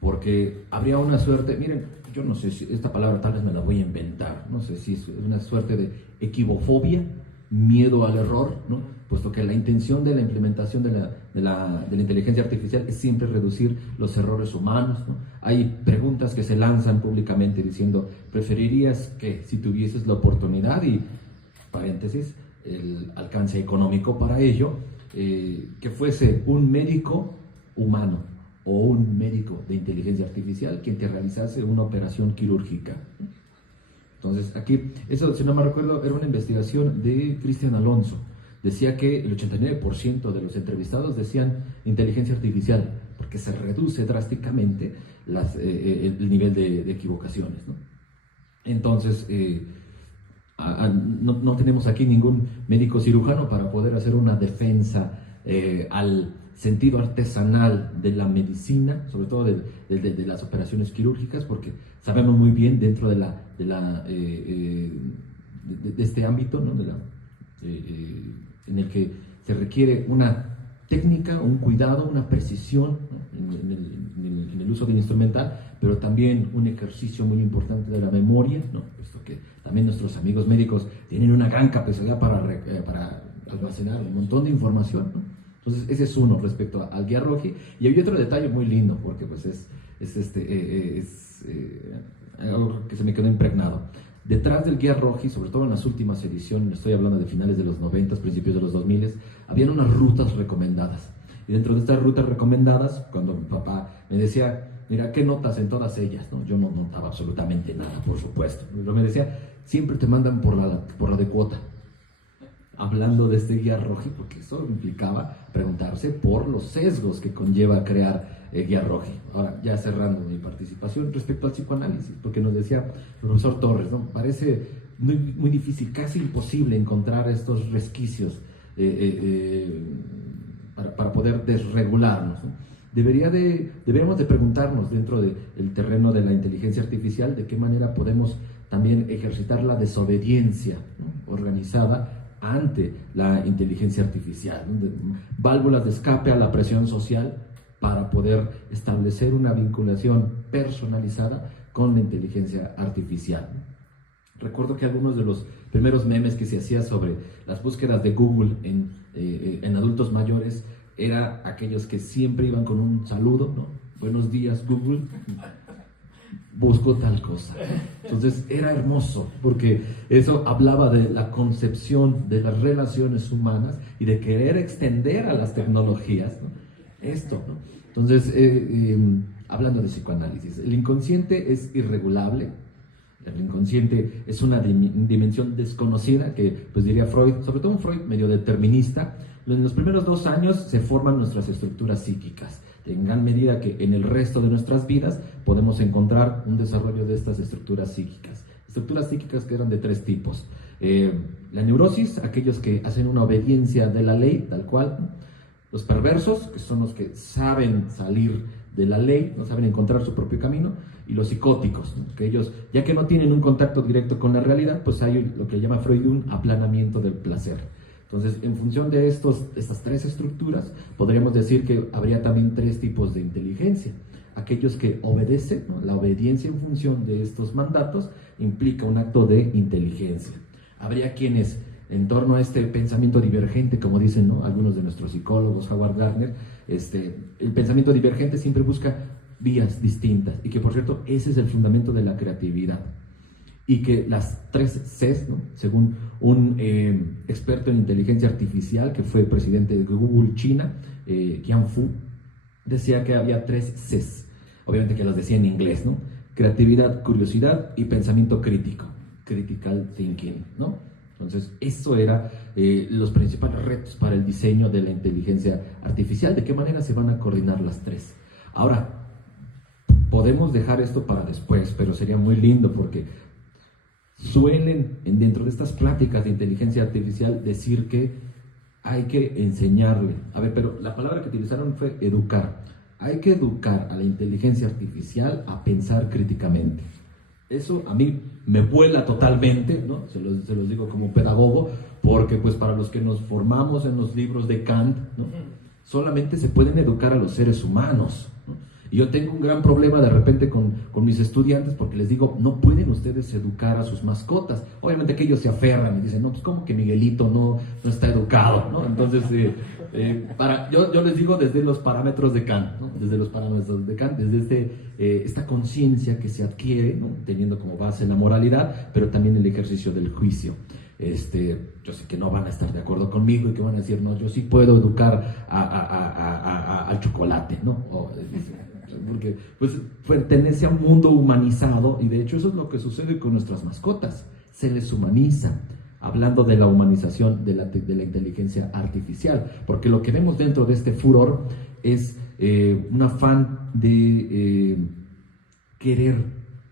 porque habría una suerte, miren, yo no sé si esta palabra tal vez me la voy a inventar, no sé si es una suerte de equivofobia, miedo al error, ¿no? Puesto que la intención de la implementación de la inteligencia artificial es siempre reducir los errores humanos, ¿no? Hay preguntas que se lanzan públicamente diciendo, ¿preferirías que si tuvieses la oportunidad y, paréntesis, el alcance económico para ello, que fuese un médico humano o un médico de inteligencia artificial quien te realizase una operación quirúrgica? Entonces, aquí, eso, si no me recuerdo, era una investigación de Cristian Alonso. Decía que el 89% de los entrevistados decían inteligencia artificial, porque se reduce drásticamente el nivel de equivocaciones, ¿no? Entonces, no tenemos aquí ningún médico cirujano para poder hacer una defensa al sentido artesanal de la medicina, sobre todo de las operaciones quirúrgicas, porque sabemos muy bien dentro de este ámbito, ¿no?, en el que se requiere una técnica, un cuidado, una precisión, ¿no?, en el uso del instrumental, pero también un ejercicio muy importante de la memoria, ¿no?, puesto que también nuestros amigos médicos tienen una gran capacidad para almacenar un montón de información, ¿no? Entonces, ese es uno respecto al guía Roji. Y hay otro detalle muy lindo, porque pues es algo que se me quedó impregnado. Detrás del guía Roji, sobre todo en las últimas ediciones, estoy hablando de finales de los 90, principios de los 2000, habían unas rutas recomendadas. Y dentro de estas rutas recomendadas, cuando mi papá me decía, mira, ¿qué notas en todas ellas? ¿No? Yo no notaba absolutamente nada, por supuesto. Pero me decía, siempre te mandan por la de cuota. hablando de este guía Roji, porque eso implicaba preguntarse por los sesgos que conlleva crear guía Roji. Ahora, ya cerrando mi participación respecto al psicoanálisis, porque nos decía el profesor Torres, ¿no? Parece muy difícil, casi imposible encontrar estos resquicios para poder desregularnos, ¿no? Deberíamos de preguntarnos dentro del terreno de la inteligencia artificial de qué manera podemos también ejercitar la desobediencia, ¿no?, organizada ante la inteligencia artificial, ¿no?, válvulas de escape a la presión social para poder establecer una vinculación personalizada con la inteligencia artificial. Recuerdo que algunos de los primeros memes que se hacía sobre las búsquedas de Google en adultos mayores era aquellos que siempre iban con un saludo, ¿no? Buenos días, Google, busco tal cosa. Entonces era hermoso, porque eso hablaba de la concepción de las relaciones humanas y de querer extender a las tecnologías, ¿no?, esto, ¿no? Entonces, hablando de psicoanálisis, el inconsciente es irregulable. El inconsciente es una dimensión desconocida que, pues diría Freud, sobre todo un Freud medio determinista. En los primeros 2 años se forman nuestras estructuras psíquicas, en gran medida que en el resto de nuestras vidas podemos encontrar un desarrollo de estas estructuras psíquicas. Estructuras psíquicas que eran de 3 tipos. La neurosis, aquellos que hacen una obediencia de la ley, tal cual, ¿no? Los perversos, que son los que saben salir de la ley, no saben encontrar su propio camino, y los psicóticos, ¿no?, que ellos, ya que no tienen un contacto directo con la realidad, pues hay lo que llama Freud un aplanamiento del placer. Entonces, en función de estas 3 estructuras, podríamos decir que habría también 3 tipos de inteligencia. Aquellos que obedecen, ¿no?, la obediencia en función de estos mandatos implica un acto de inteligencia. Habría quienes, en torno a este pensamiento divergente, como dicen, ¿no?, algunos de nuestros psicólogos, Howard Gardner, el pensamiento divergente siempre busca vías distintas, y que, por cierto, ese es el fundamento de la creatividad. Y que las 3 Cs, ¿no?, según un experto en inteligencia artificial que fue presidente de Google China, Qian Fu, decía que había 3 Cs, obviamente que las decía en inglés, ¿no? Creatividad, curiosidad y pensamiento crítico, critical thinking, ¿no? Entonces, eso era los principales retos para el diseño de la inteligencia artificial. ¿De qué manera se van a coordinar las 3? Ahora, podemos dejar esto para después, pero sería muy lindo porque suelen, dentro de estas pláticas de inteligencia artificial, decir que hay que enseñarle. A ver, pero la palabra que utilizaron fue educar. Hay que educar a la inteligencia artificial a pensar críticamente. Eso a mí me vuela totalmente, ¿no? Se los digo como pedagogo, porque pues para los que nos formamos en los libros de Kant, ¿no?, solamente se pueden educar a los seres humanos, ¿no? Y yo tengo un gran problema de repente con mis estudiantes, porque les digo, no pueden ustedes educar a sus mascotas. Obviamente que ellos se aferran y dicen, no, pues como que Miguelito no está educado, ¿no? Entonces, yo les digo desde los parámetros de Kant, ¿no? Desde los parámetros de Kant, desde esta conciencia que se adquiere, ¿no?, teniendo como base la moralidad, pero también el ejercicio del juicio. Yo sé que no van a estar de acuerdo conmigo y que van a decir, no, yo sí puedo educar al chocolate, ¿no? Porque pues pertenece a un mundo humanizado, y de hecho eso es lo que sucede con nuestras mascotas, se les humaniza, hablando de la humanización de la inteligencia artificial, porque lo que vemos dentro de este furor es un afán de querer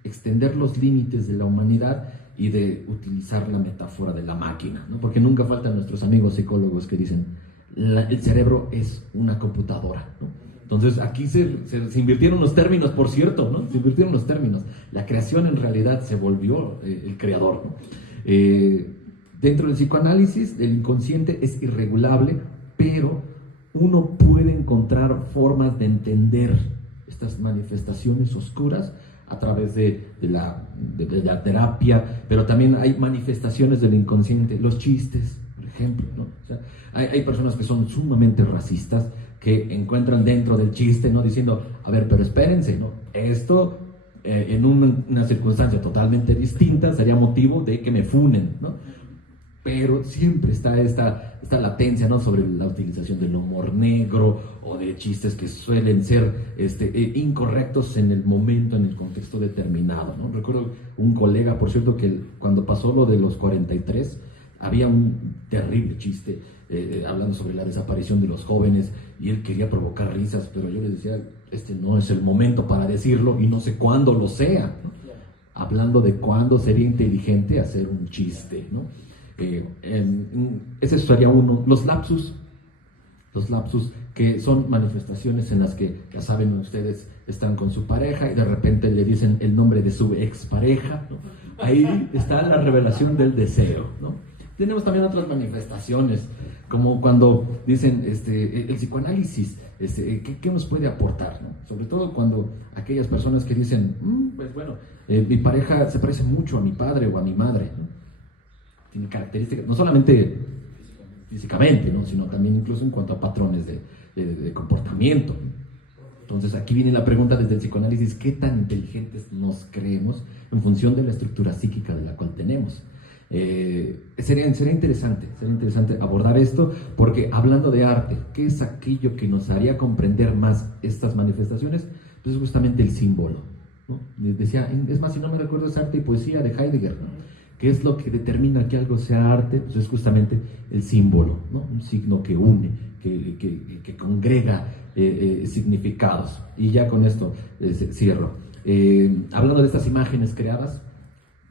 extender los límites de la humanidad y de utilizar la metáfora de la máquina, ¿no? Porque nunca faltan nuestros amigos psicólogos que dicen, el cerebro es una computadora, ¿no? Entonces aquí se invirtieron los términos, por cierto, ¿no? Se invirtieron los términos. La creación en realidad se volvió el creador, ¿no? Dentro del psicoanálisis, el inconsciente es irregulable, pero uno puede encontrar formas de entender estas manifestaciones oscuras a través de la terapia, pero también hay manifestaciones del inconsciente, los chistes, por ejemplo, ¿no? O sea, hay personas que son sumamente racistas, que encuentran dentro del chiste, ¿no?, diciendo, a ver, pero espérense, ¿no?, esto en una circunstancia totalmente distinta sería motivo de que me funen, ¿no? Pero siempre está esta latencia, ¿no?, sobre la utilización del humor negro o de chistes que suelen ser incorrectos en el momento, en el contexto determinado, ¿no? Recuerdo un colega, por cierto, que cuando pasó lo de los 43, había un terrible chiste hablando sobre la desaparición de los jóvenes y él quería provocar risas, pero yo le decía, este no es el momento para decirlo y no sé cuándo lo sea, ¿no? Hablando de cuándo sería inteligente hacer un chiste, ¿no? Ese sería uno. Los lapsus, que son manifestaciones en las que, ya saben ustedes, están con su pareja y de repente le dicen el nombre de su expareja, ¿no? Ahí está la revelación del deseo, ¿no? Tenemos también otras manifestaciones, como cuando dicen el psicoanálisis, ¿qué nos puede aportar, ¿no? Sobre todo cuando aquellas personas que dicen, pues bueno, mi pareja se parece mucho a mi padre o a mi madre, ¿no? Tiene características, no solamente físicamente, ¿no? Sino también incluso en cuanto a patrones de comportamiento. Entonces aquí viene la pregunta desde el psicoanálisis, ¿qué tan inteligentes nos creemos en función de la estructura psíquica de la cual tenemos? Sería interesante abordar esto, porque hablando de arte, ¿qué es aquello que nos haría comprender más estas manifestaciones? Pues es justamente el símbolo, ¿no? Decía, es más, si no me recuerdo, es Arte y Poesía de Heidegger, ¿no? ¿Qué es lo que determina que algo sea arte? Pues es justamente el símbolo, ¿no? Un signo que une, que congrega significados. Y ya con esto cierro. Hablando de estas imágenes creadas,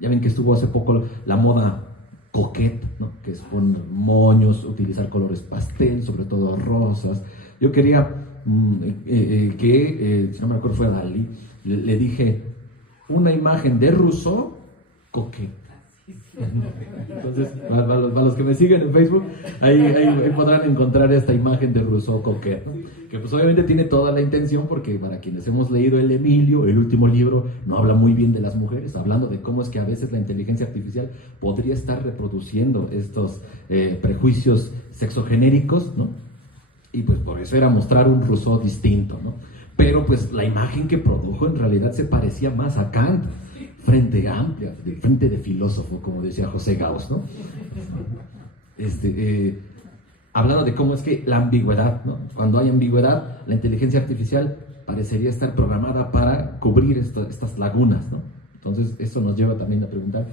ya ven que estuvo hace poco la moda coquette, ¿no? Que es poner moños, utilizar colores pastel, sobre todo rosas. Yo quería si no me acuerdo fue a Dalí, le dije una imagen de Rousseau coquette. Entonces, para los que me siguen en Facebook, ahí podrán encontrar esta imagen de Rousseau coquette, ¿no? Que pues obviamente tiene toda la intención, porque para quienes hemos leído el Emilio, el último libro, no habla muy bien de las mujeres, hablando de cómo es que a veces la inteligencia artificial podría estar reproduciendo estos prejuicios sexogenéricos, ¿no? Y pues por eso era mostrar un Rousseau distinto, ¿no? Pero pues la imagen que produjo en realidad se parecía más a Kant, frente amplia, frente de filósofo, como decía José Gauss, ¿no? Hablando de cómo es que la ambigüedad, ¿no? Cuando hay ambigüedad, la inteligencia artificial parecería estar programada para cubrir estas lagunas, ¿no? Entonces, eso nos lleva también a preguntar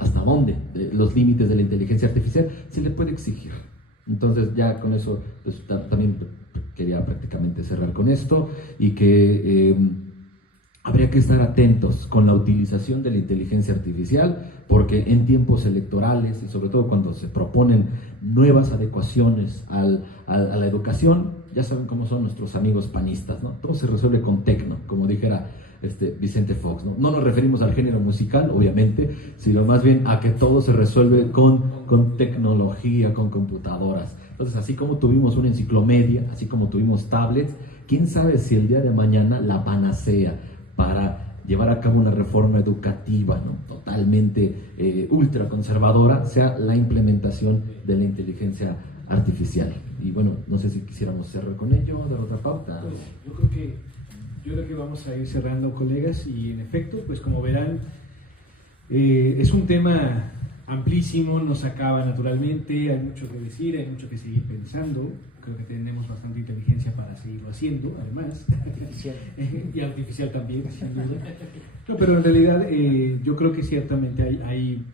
hasta dónde los límites de la inteligencia artificial se le puede exigir. Entonces, ya con eso, pues, también quería prácticamente cerrar con esto, y que habría que estar atentos con la utilización de la inteligencia artificial, porque en tiempos electorales y sobre todo cuando se proponen nuevas adecuaciones a la educación, ya saben cómo son nuestros amigos panistas, ¿no? Todo se resuelve con tecno, como dijera Vicente Fox, ¿no? No nos referimos al género musical, obviamente, sino más bien a que todo se resuelve con tecnología, con computadoras. Entonces, así como tuvimos una enciclomedia, así como tuvimos tablets, quién sabe si el día de mañana la panacea para llevar a cabo una reforma educativa, ¿no? Totalmente ultraconservadora, sea la implementación de la inteligencia artificial. Y bueno, no sé si quisiéramos cerrar con ello, dar otra pauta. Pues, yo creo que vamos a ir cerrando, colegas, y en efecto, pues como verán, es un tema amplísimo, no se acaba naturalmente, hay mucho que decir, hay mucho que seguir pensando. Creo que tenemos bastante inteligencia para seguirlo haciendo, además. Artificial. Y artificial también, sin duda. No, pero en realidad yo creo que ciertamente hay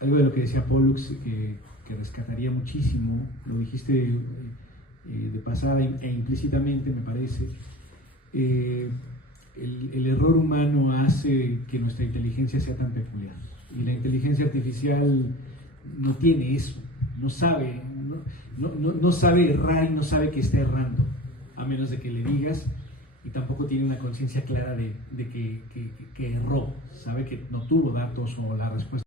algo de lo que decía Pollux que rescataría muchísimo. Lo dijiste de pasada e implícitamente, me parece. El error humano hace que nuestra inteligencia sea tan peculiar. Y la inteligencia artificial no tiene eso, no sabe errar y no sabe que está errando, a menos de que le digas, y tampoco tiene una conciencia clara de que erró, sabe que no tuvo datos o la respuesta